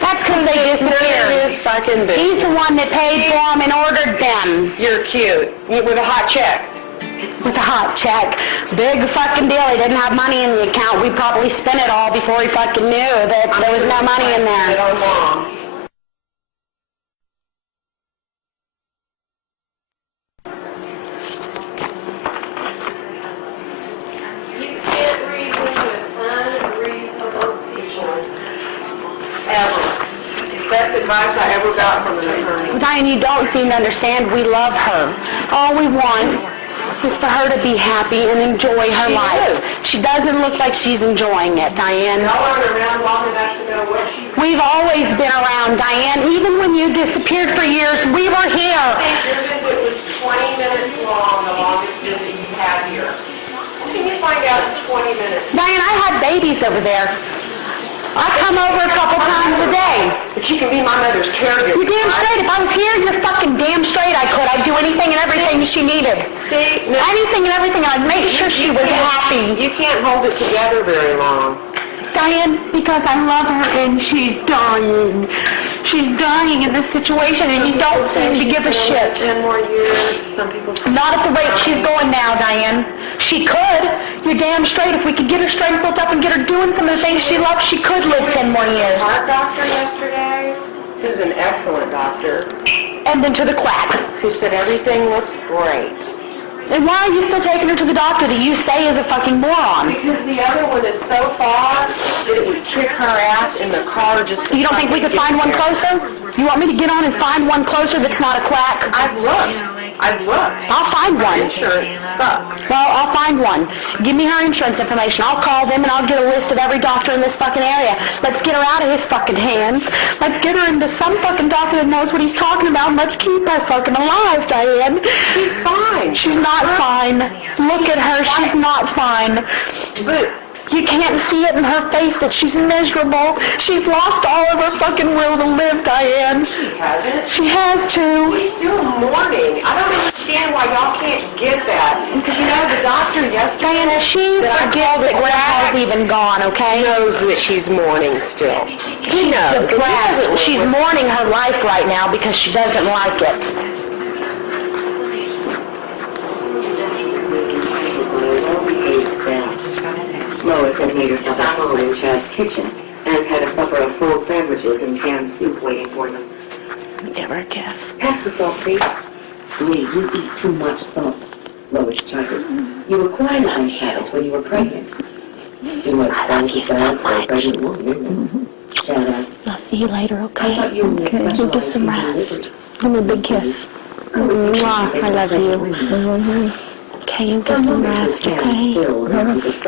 That's because they disappeared. His fucking business. He's the one that paid for them and ordered them. You're cute. With a hot check. With a hot check. Big fucking deal. He didn't have money in the account. We probably spent it all before he fucking knew that there was no money in there. You can't reason with unreasonable people. Ever. Best advice I ever got from an attorney. Diane, you don't seem to understand. We love her. All we want is for her to be happy and enjoy her life. She doesn't look like she's enjoying it, Diane. Y'all aren't around long enough to know what she's... We've always been around, Diane. Even when you disappeared for years, we were here. I think your visit was 20 minutes long, the longest visit you had here. What can you find out in 20 minutes? Diane, I had babies over there. I come over a couple times a day. But you can be my mother's caregiver. You're damn straight. If I was here, you're fucking damn straight I could. I'd do anything and everything she needed. See? No, Anything and everything. I'd make sure she was happy. you can't hold it together very long. Diane, because I love her and she's dying. She's dying in this situation and you don't seem to give a shit. 10 more years. Some people... Not at the rate she's going now, Diane. She could. You're damn straight. If we could get her strength built up and get her doing some of the things she loves, she could live 10 more years. Our doctor yesterday, he was an excellent doctor, And then to the quack. who said everything looks great. Then why are you still taking her to the doctor that you say is a fucking moron? Because the other one is so far that it would kick her ass in the car just to You don't think we could find one closer? You want me to get on and find one closer that's not a quack? I've looked. I'll find one. Insurance sucks. Well, I'll find one. Give me her insurance information. I'll call them and I'll get a list of every doctor in this fucking area. Let's get her out of his fucking hands. Let's get her into some fucking doctor that knows what he's talking about, and let's keep her fucking alive, Diane. She's fine. She's not fine. Look at her. She's not fine. But You can't see it in her face that she's miserable. She's lost all of her fucking will to live, Diane. She hasn't. She has to. She's still mourning. I don't understand why y'all can't get that. Because you know, the doctor yesterday... Diana, she forgets that Grandpa's even gone, okay? knows that she's mourning still. She's depressed. She's mourning her life right now because she doesn't like it. Lois had made herself at home in Chad's kitchen and had a supper of cold sandwiches and canned soup waiting for them. Give her a kiss. Pass the salt, please. Lee, you eat too much salt. Lois chided. You acquired that habit when you were pregnant. Too much salt is bad for a pregnant woman, isn't it? Chad asked. I'll see you later, I okay? thought you were We'll get some rest. Give me a big kiss. Mwah, I love you. Okay, you get some rest, okay?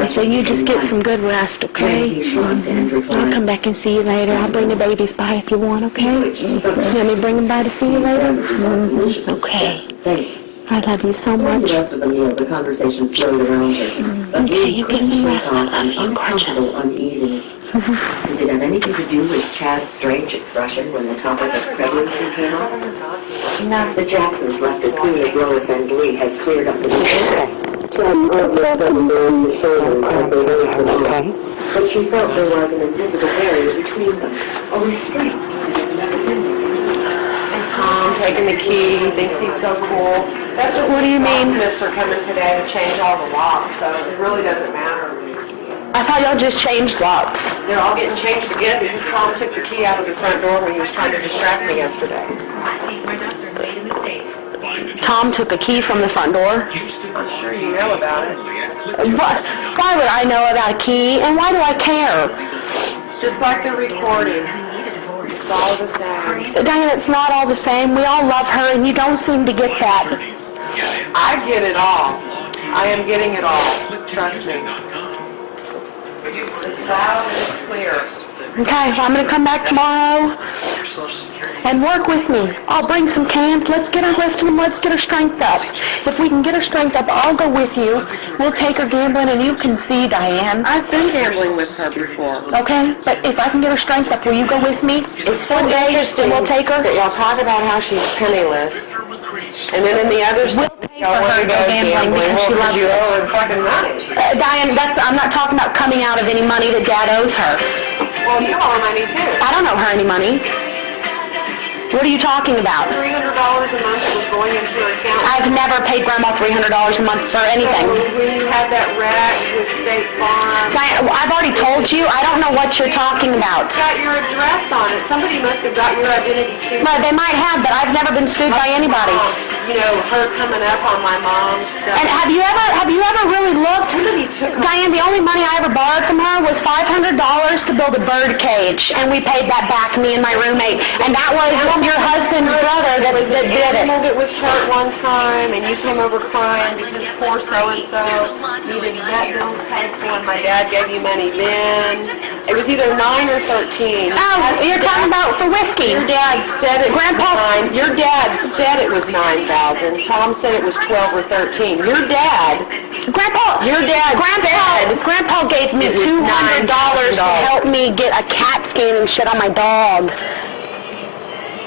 So you just get some good rest, okay? I'll come back and see you later. I'll bring the babies by if you want, okay? You want me to bring them by to see you later? Okay. I love you so During much. the rest of the meal, the conversation flowed around her. But Okay, Lee you get couldn't some shake rest. I off love an you, uncomfortable gorgeous. uneasiness. Did it have anything to do with Chad's strange expression when the topic of pregnancy came up? No. The Jacksons left as soon as Lois and Lee had cleared up the discussion. Chad rubbed them on the shoulders as they waited for them. But she felt there was an invisible barrier between them, a restraint that had never been there. Tom taking the key, he thinks he's so cool. That's just What do you mean? Locksmiths are coming today to change all the locks, so it really doesn't matter. I thought y'all just changed locks. They're all getting changed again because Tom took the key out of the front door when he was trying to distract me yesterday. I think my doctor made a mistake. Tom took a key from the front door. I'm sure you know about it. Why would I know about a key, and why do I care? Just like the recording. It's all the same. Diane, it's not all the same. We all love her, and you don't seem to get that. I get it all. I am getting it all. Trust me. It's loud and it's clear. Okay, well, I'm going to come back tomorrow and work with me. I'll bring some cans. Let's get her lifted and let's get her strength up. If we can get her strength up, I'll go with you. We'll take her gambling, and you can see, Diane. I've been gambling with her before. Okay, but if I can get her strength up, will you go with me? It's so interesting. We'll take her. that y'all talk about how she's penniless, and then in the other We'll stuff, pay y'all for want her to to go go gambling because she loves you it. owe her fucking money. Diane, I'm not talking about coming out of any money that Dad owes her. Well, you owe her money too. I don't owe her any money. What are you talking about? $300 a month was going into her account. I've never paid Grandma $300 a month for anything. So when you had that wreck with State Farm, Diane, I've already told you. I don't know what you're talking about. it's got your address on it. Somebody must have got your identity sued. Well, they might have, but I've never been sued by anybody. You know, her coming up on my mom's stuff. And have you ever really looked? Somebody took her. Diane, the only money I ever borrowed from her was $500 to build a bird cage, and we paid that back, me and my roommate. And that was your husband's brother that did it. That was hurt one time, and you came over crying because poor so-and-so needed vet bills paid for, and my dad gave you money then. It was either 9 or 13. Oh, you're talking about for whiskey. Your dad said it Grandpa- was 9. Your dad said it was 9,000. Tom said it was 12 or 13. Your dad Grandpa gave me It was $200 to $9,000. help me get a CAT scan and shit on my dog.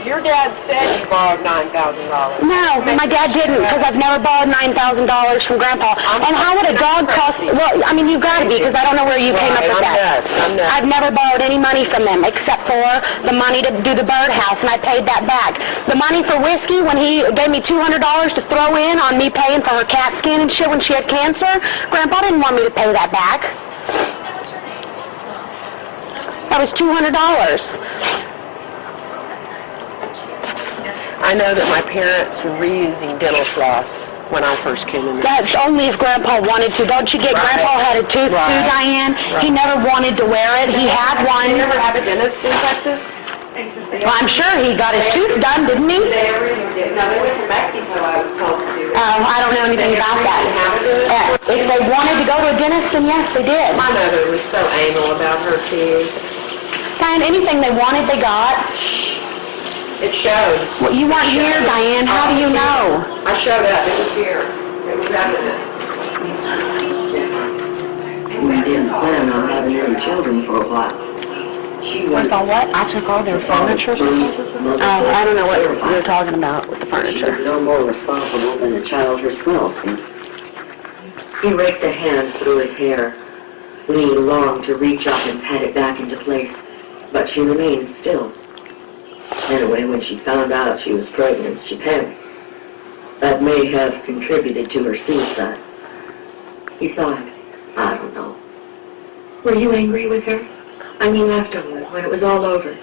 Your dad said you borrowed $9,000. No, my dad didn't, because I've never borrowed $9,000 from Grandpa. And how would a dog cost? Well, I mean, you've got to be, because I don't know where you came up with that. I'm nuts. I've never borrowed any money from them, except for the money to do the birdhouse, and I paid that back. The money for whiskey, when he gave me $200 to throw in on me paying for her CAT scan and shit when she had cancer, Grandpa didn't want me to pay that back. That was $200. I know that my parents were reusing dental floss when I first came in. That's only if Grandpa wanted to. Don't you get Right. Grandpa had a tooth too, Right. Diane? He never wanted to wear it. He had You one. never have a dentist in Texas? Well, I'm sure he got his tooth done, didn't he? They ever even did. No, they went to Mexico, I was told to do that. I don't know anything about that. If they wanted to go to a dentist, then yes, they did. My mother was so anal about her teeth. Diane, anything they wanted, they got. It showed. Well, you weren't here, Diane. How do you know? I showed up. It was here. It was evident. didn't plan on having any children for a while. She was on what? I took all their furniture. I don't know what you're talking about with the She furniture. was no more responsible than a child herself. He raked a hand through his hair. Lee longed to reach up and pat it back into place, but she remained still. Anyway, when she found out she was pregnant, she panicked. That may have contributed to her suicide. He sighed. I don't know. Were you angry with her? I mean afterward, when it was all over.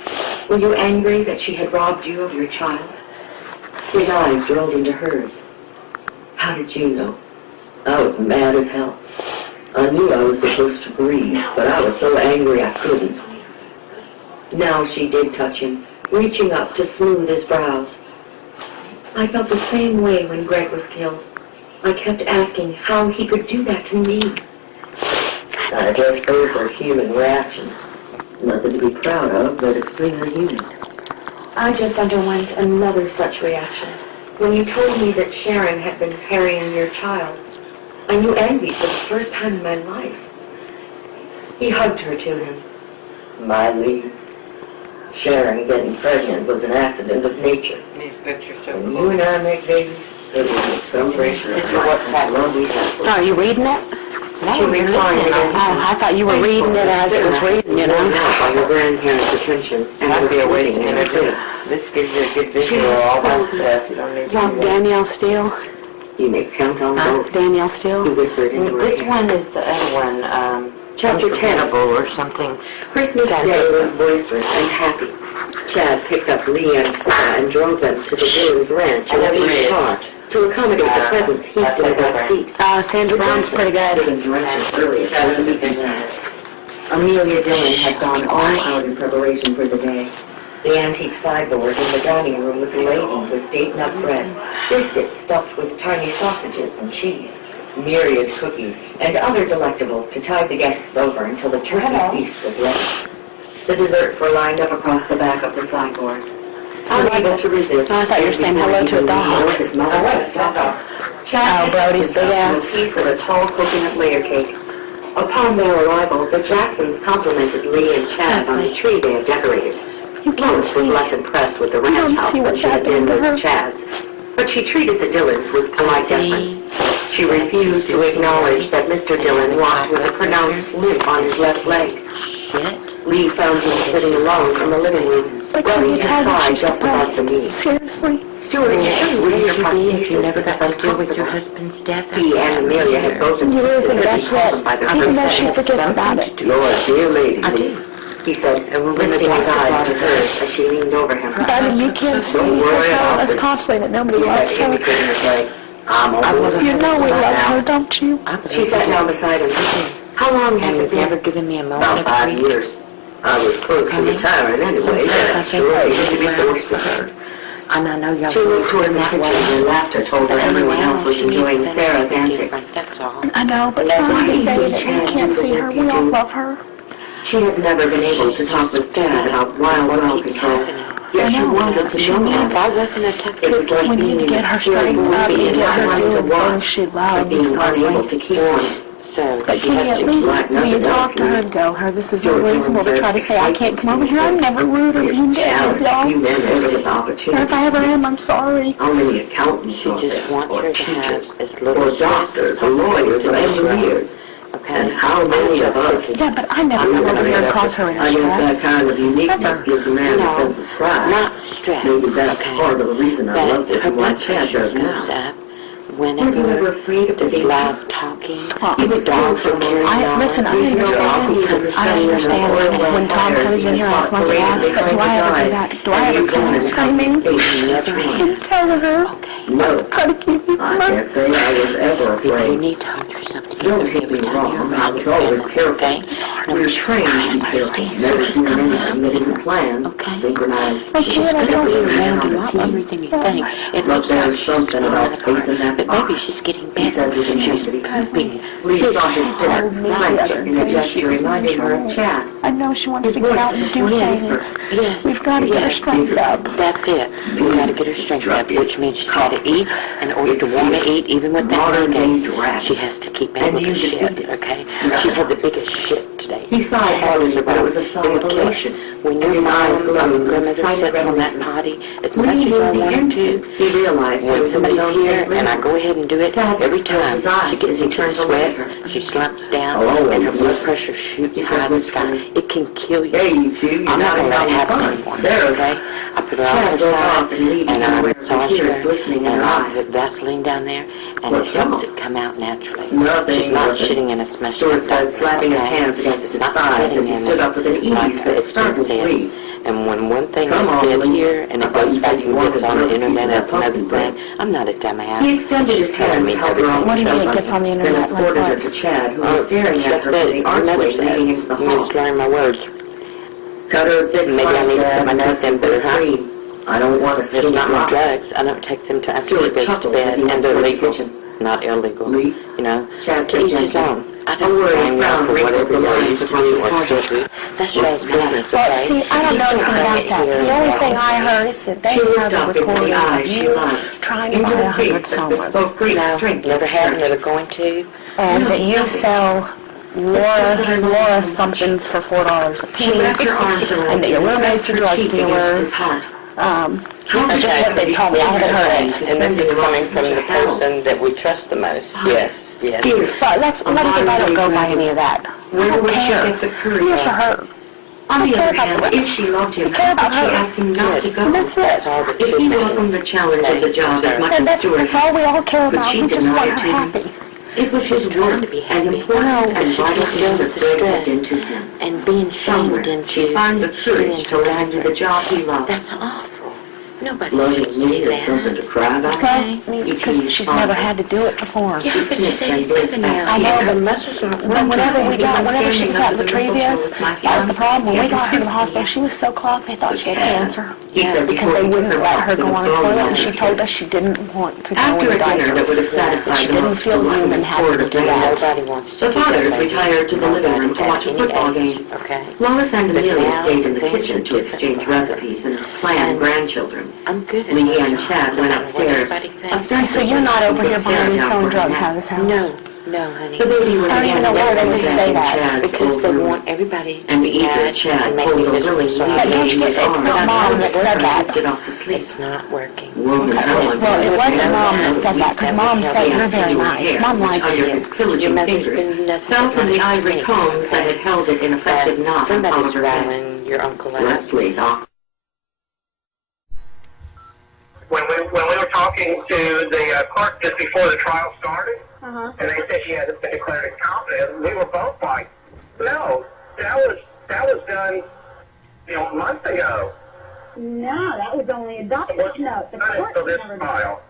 Were you angry that she had robbed you of your child? His eyes drilled into hers. How did you know? I was mad as hell. I knew I was supposed to grieve, but I was so angry I couldn't. Now she did touch him, reaching up to smooth his brows. I felt the same way when Greg was killed. I kept asking how he could do that to me. I guess those are human reactions. Nothing to be proud of, but extremely human. I just underwent another such reaction. When you told me that Sharon had been carrying your child, I knew envy for the first time in my life. He hugged her to him. My Lee, Sharon getting pregnant was an accident of nature. These pictures so When cool. you and I make babies, it was a celebration of love we have for Are you reading it? No, she reclined against Oh, I thought you were reading it as it was reading, you know. by your grandparents' attention and Might was be a way to sleeping in her interview. bed. This gives you a good visual of all that stuff. You don't need to Love see Danielle Steele. You may count on both. Danielle He Steele. whispered into her This ear. one is the other one, Chapter 10. Unforgettable or something. Christmas Day was boisterous and happy. Chad picked up Lee and Sarah and drove them to the Dillon's ranch in a big car to accommodate the presents heaped in the back seat. Sandra Brown's pretty good. Given directions earlier to the weekend. Amelia Dillon had gone all out in preparation for the day. The antique sideboard in the dining room was laden with date nut bread, biscuits stuffed with tiny sausages and cheese, myriad cookies, and other delectables to tide the guests over until the turkey feast was ready. The desserts were lined up across the back of the sideboard. Unable to resist. Oh, I thought you were saying hello to a dog. His mother was dog. Chad Brody's big himself ass. to a piece of a tall coconut layer cake. Upon their arrival, the Jacksons complimented Lee and Chad on the tree they had decorated. You can't Lois was see. less impressed with the You ranch don't house see than what's she had been happening to with her. Chad's, but she treated the Dillons with polite deference. She refused to acknowledge that Mr. Dillon walked with a pronounced limp on his left leg. Shit. Lee found him sitting alone in the living room, But can rubbing you his tell that thigh she's just above the depressed? knee. Seriously? Stuart, you shouldn't wear your If you prosthesis. never got to It's deal with your uncomfortable. husband's death. He and Amelia had both You really insisted think that he that's call them it? by their Even though first she names. forgets about it. You're a dear lady, I Lee, do. he said, And when the lifting his doctor eyes brought to it hers as she leaned over him. Darling, you can't see. Don't You're worry telling about us this. constantly that nobody He loves said, her. indicating his leg. I'm almost. You know we love her, don't you? She sat down beside him. How long has And it you've never been? given me a moment About of 5 grief. years. I was close to retiring anyway, but I'm sure I used to be forced to her. And I know y'all She looked toward the that kitchen way. and laughter told her everyone else was enjoying Sarah's antics. That's all. I know, but trying to say that we can't see her. We all love her. She had never been able to talk with Dad about wild well control, yet she wanted to know If that. I wasn't a tough It was cookie, like We being need to in get a her scary straightened movie up and and get not her wanting to doing things watch, she but loves. being unable to keep one. so But she can you has at to least, like when you nothing talk else, to her Lee. and tell her this is Stuart unreasonable to Dillon try to said, say, I can't come over here, I'm never rude or mean to any of y'all. You men never get the Or opportunity. if I ever am, I'm sorry. How many accountants She are just there, wants or her to have teachers, as little or stress doctors, or lawyers, or engineers? Okay. And how many of us? Yeah, but I never come over here and cause her any I guess that stress. kind of uniqueness gives a man a No, sense of pride. Not stress. Maybe that's okay? part of the reason I But loved it her and why blood Chad pressure does goes now. up Weren't you ever whenever afraid of the there's danger? loud talking. Well, He was down dogs for are carrying on. Listen, I understand when Tom comes in here and acts like an ass, but do I ever do that? Do I ever come out screaming Never and tell her, Okay. No, try to keep you I from can't say I was ever You afraid. need to hold yourself together Don't take me every time wrong, you're I around was your always family, careful. okay? We're trained to be careful, never doing anything that isn't planned, synchronized. She's going to be around a lot longer than you think. It looks like she's falling apart, but maybe she's getting better. She's pooping. Lee saw his steps flex in a gesture reminding her of Chad. I know she wants to get out and do things. Yes. We've got to get her strength up. That's it. We've got to get her strength up, which means she's got to eat. In order to want to eat, even with that hurricane, she has to keep in with the shit, okay? She had the biggest shit today. He sighed heavily, but it was a sigh of elation. When your mom and grandmother sits on that potty, as much as I want to, he realized when somebody's here and I go ahead and do it, every time she gets into the sweats, she slumps down, and her blood pressure shoots high as the sky. It can kill you. Hey, you two, I'm not going to let it happen anymore, okay? I put her on her side, and I massage her, and I put Vaseline down there, and it helps it come out naturally. She's not shitting in a smush like that, slapping his hands against his thighs as he stood up with an ease that startled Lee. And when one thing is said here, and it goes back and gets on the internet as another thing, I'm not a dumbass. He extended his hand to help her on the shoulder, then escorted her to Chad, who was staring at her from the archway leading into the hall. Slurring my words. Cut her a thick Maybe I need to put my notes in better, huh? I don't want to There's not my drugs. I don't take them to after she goes to bed, and they're legal, not illegal. You know, to each his own. I don't blame you for whatever you used to do or still do. That's your business, Well, okay? see, I don't know anything about that. So the only thing I heard is that they have a recording of you trying to buy 100 somas. No, never have, never going to. And that you sell Laura somethings for $4 a piece, and that your roommates are drug dealers. That's just what they told me. I haven't heard it. And this is coming from the person that we trust the most. Yes, yes. So that's what if I don't go by any of that? I don't care. Here's her. On the other hand, if she loved him, how could she ask him not to go? That's it. If he welcomed the challenge of the job as much as Stuart, that's all we all care could about. she We just deny want it her to him? happy. It was his work, as important and vital as Greg had been to him. And being shamed Somewhere, into she'd find the courage to let him do the job he loved. That's awful. Nobody Loving should me say is something to that. cry about. Okay? Because she's never had to do it before. Yeah, but she's 87 now. I know, The muscles aren't But whenever working. she was at Latrevia's, that was the problem. When we got her to the hospital, she was so clogged they thought she had cancer. Because they wouldn't let her go on a toilet, and she told us she didn't want to go After in a a dinner diaper. that would have satisfied She the didn't most feel human relentless having horde to of do that. Nobody wants to The do that, fathers baby. retired to the living room to Nobody watch a at football any age, game. okay? Lois and But Amelia now stayed in the things kitchen are to different exchange for us. recipes and plan And grandchildren. I'm good at Lee my and job, Chad no went matter what upstairs. everybody thinks. So you're not over here buying and selling drugs out of this house? No, no, honey. The baby was I don't even again know why they would back say in that. Chad's Because old they room. want everybody And to be eager mad Chad and make pulled me a miserable. willing So Lee I But don't you get, his it's arm not around Mom her that said and that. drifted off to sleep. It's not working. Woman, Helen, Well, it wasn't Mom that said that, because Mom said you're very nice. Mom likes under you. his pillaging Your mother's fingers, been nothing fell but from the nice to ivory me, combs that had held it in a festive knot on top of Somebody's her head. riling your uncle out. Let's play, Doc. When we were talking to the court just before the trial started, and they said she hadn't been declared incompetent, we were both like, no, that was done, months ago. No, that was only a doctor's note. The Not court until this never trial.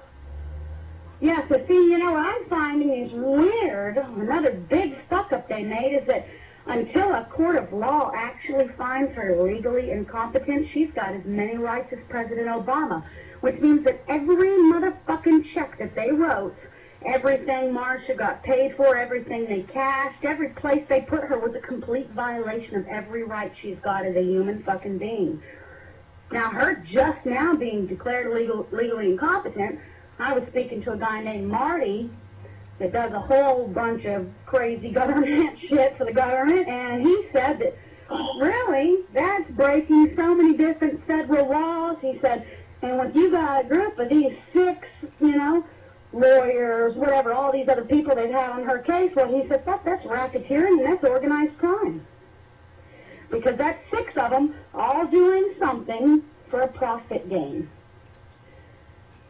Yeah, so see, what I'm finding is weird. Another big fuck-up they made is that until a court of law actually finds her legally incompetent, she's got as many rights as President Obama, which means that every motherfucking check that they wrote, everything Marsha got paid for, everything they cashed, every place they put her was a complete violation of every right she's got as a human fucking being. Now, her just now being declared legally incompetent, I was speaking to a guy named Marty that does a whole bunch of crazy government shit for the government, and he said that, really, that's breaking so many different federal laws. He said, and when you got a group of these 6, lawyers, whatever, all these other people they've had on her case, well, he said, that's racketeering and that's organized crime. Because that's 6 of them all doing something for a profit gain.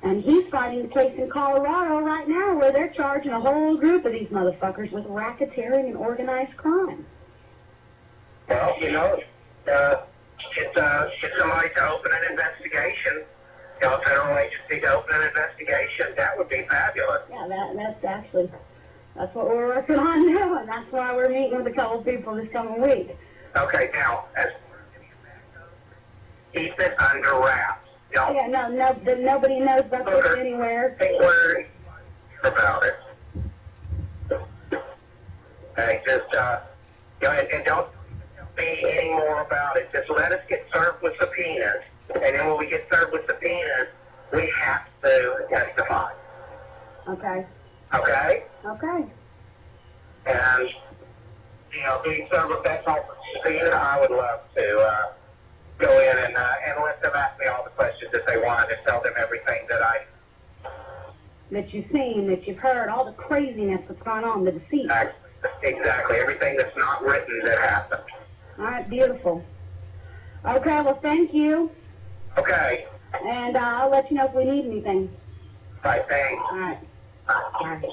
And he's fighting the case in Colorado right now where they're charging a whole group of these motherfuckers with racketeering and organized crime. Well, it's somebody to open an investigation, a federal agency to open an investigation. That would be fabulous. Yeah, that's actually That's what we're working on doing. That's why we're meeting with a couple people this coming week. Okay, now, keep it under wraps. Yeah, nobody knows about this anywhere. Don't worry about it. Okay, just, and don't say any more about it. Just let us get served with subpoenas. And then when we get served with subpoenas, we have to testify. Okay. Okay? Okay. And, being served with that type of subpoena, I would love to go in and let them ask me all the questions that they want and tell them everything that you've seen, that you've heard, all the craziness that's gone on, the deceit. Exactly. Everything that's not written that happened. All right, beautiful. Okay, well, thank you. Okay. And I'll let you know if we need anything. All right, thanks. All right. All right.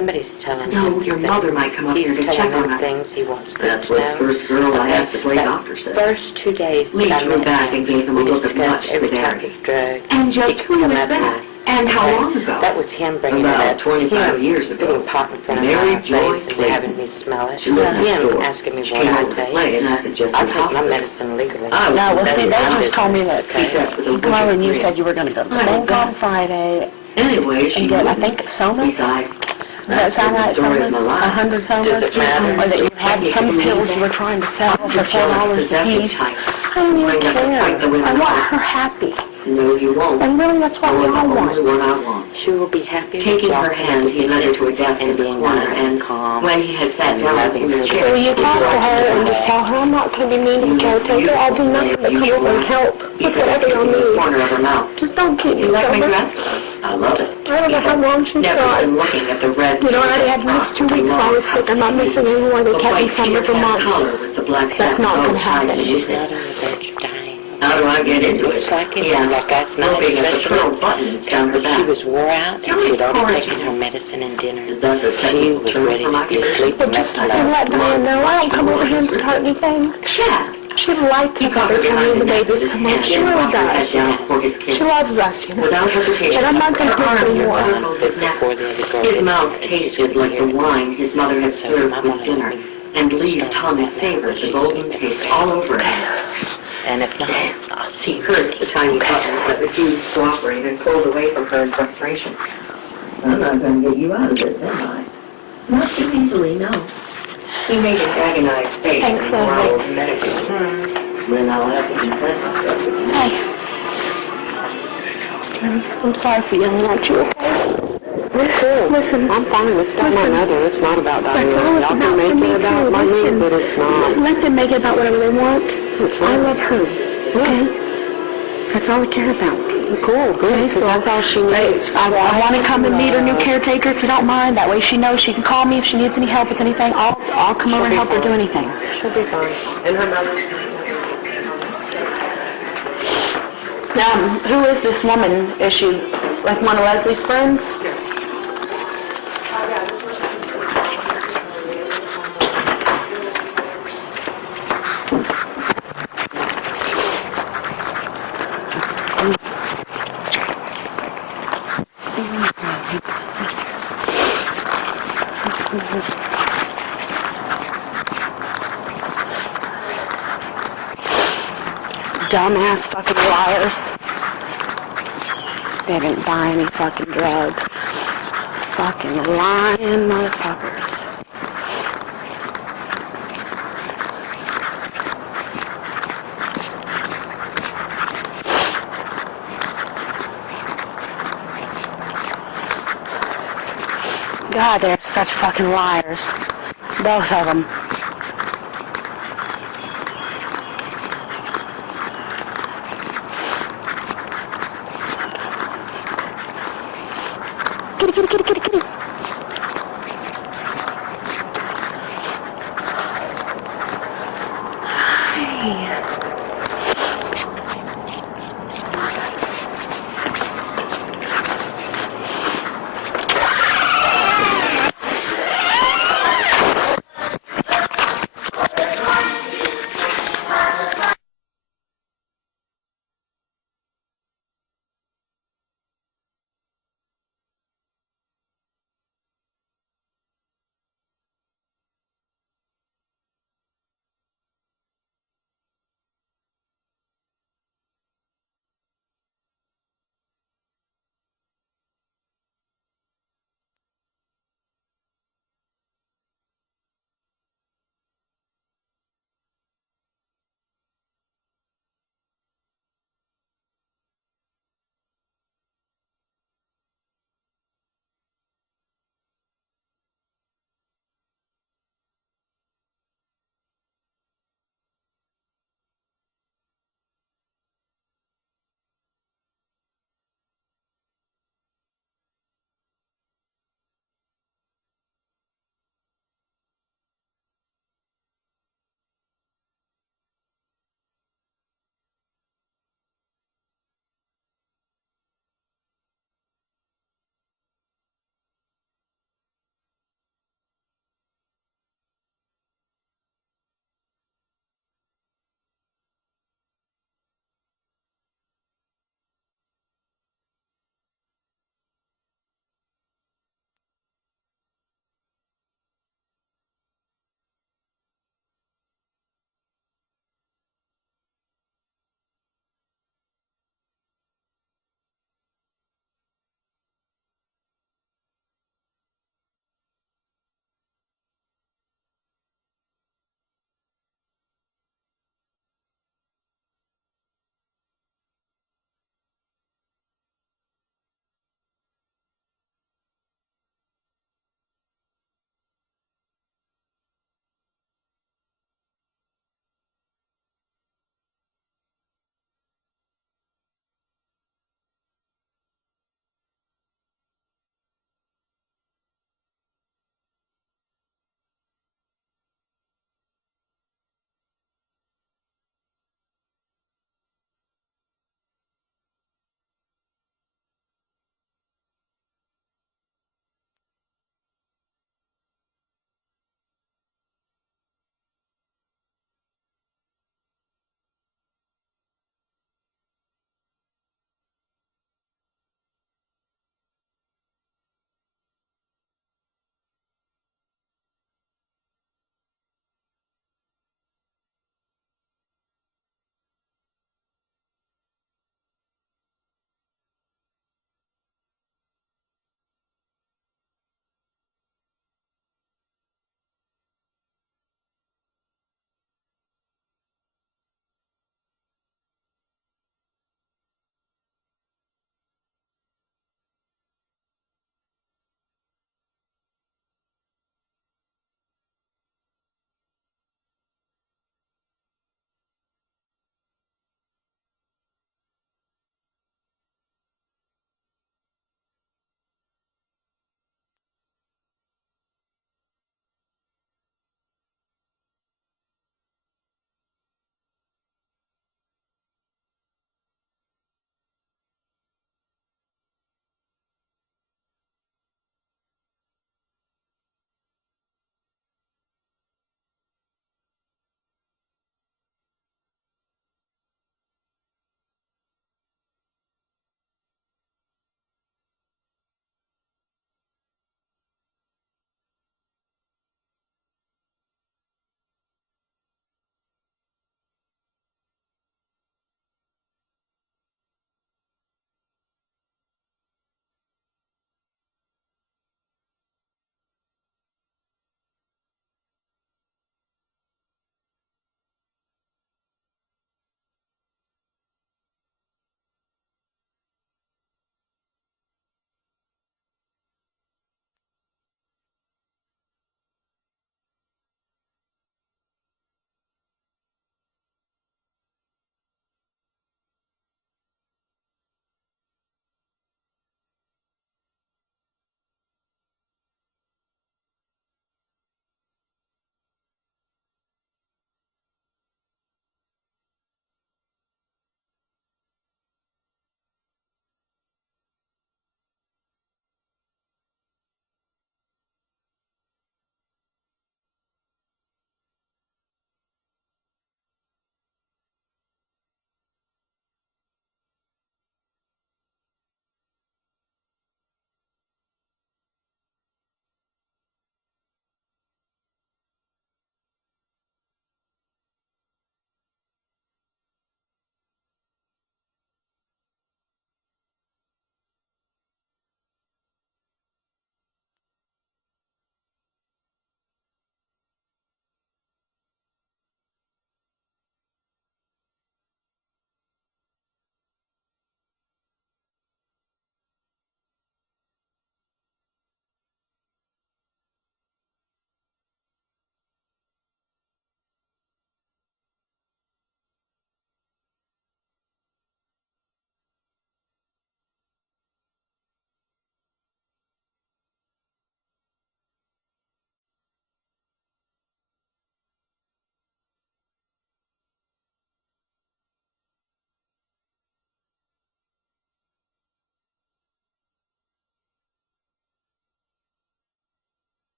Somebody's telling No, him your things. mother might come up He's here to check telling on him us. things he wants them That's to what know. the first girl I asked to play doctor said. First 2 days Lee that I drew met back him, and gave him a we look of discussed much every type severity. of drug. And just he could who come was up that? with. And how long ago? That was him bringing About it up. 25 him years ago. putting pot in front of Mary my Joy face and Clayton. having me smell it. She lived next Him door. asking me She what came I over to take. play, and I suggested I take my hospital. medicine legally. I was No, well, see, better they than just told me that He said with a you come over and you wicked said grin. you were going to go to the I bank bet. on Friday Anyway, she and get, I wouldn't. think, somas. Besides, Does that sound right, story of somas? my life. 100 somas? Does it matter? Or that you had some pills you were trying to sell for The jealous, $4 a possessive piece? type. I don't even Bring up the care. fight the women I want like. her happy. No, you won't. And really, that's what we You're the all only want. one I want. She will be happy. Taking with her walking hand, up he led her to a desk in and the being corner, nice and calm. when he had sat and down loving in the her. chair... So you talk to her and just tell her, I'm not going to be mean to the caretaker. I'll do nothing but come over and help He with said, whatever kissing you'll the need. corner of her mouth. Just don't keep me You like my sober. dress? I love it. I don't know how long she's Never got. been looking at the red... You know, I already had missed 2 weeks while I was sick. I'm not missing any more. They kept me from her for months. With the black That's not going to happen. She's not on the verge of dying. How do I get into Looks it? like it. Yeah, Like last night, hoping at the especially. pearl buttons down her back. She was wore out, How and many she'd already cards taken you her have? medicine and dinner. Is that the She technical was term ready for my to be condition? asleep But and just left and alone. let Diane know I don't come over here and start anything. Yeah. She likes it better for me and the babies come home. She really does. She loves us, you know. Without hesitation, And I'm not going to her miss arms anymore. encircled his neck. Before the other girl His did mouth it, tasted like the wine his mother had served with dinner, and Lee's tongue savored the golden taste all over again. And if not, I'll see He her. cursed the tiny buttons that refused to cooperate and pulled away from her in frustration. I'm not going to get you out of this, am I? Not too easily, no. He made an agonized face Thanks, and growled Leslie. medically. Then I'll have to content myself with you. Hey. I'm sorry for yelling at you, okay? Listen, I'm fine. It's about my mother. It's not about Diane. Y'all can make it about my me, but it's not. Let them make it about whatever they want. I love her. Okay? That's all I care about. Cool, good. Okay, so that's all she needs. I want to come and meet her new caretaker if you don't mind. That way she knows she can call me if she needs any help with anything. I'll come over and help her do anything. She'll be fine. And her mother. Who is this woman? Is she like one of Leslie's friends? Dumbass fucking liars. They didn't buy any fucking drugs. Fucking lying motherfuckers. God, they're such fucking liars. Both of them. kitty, kitty, kitty, kitty.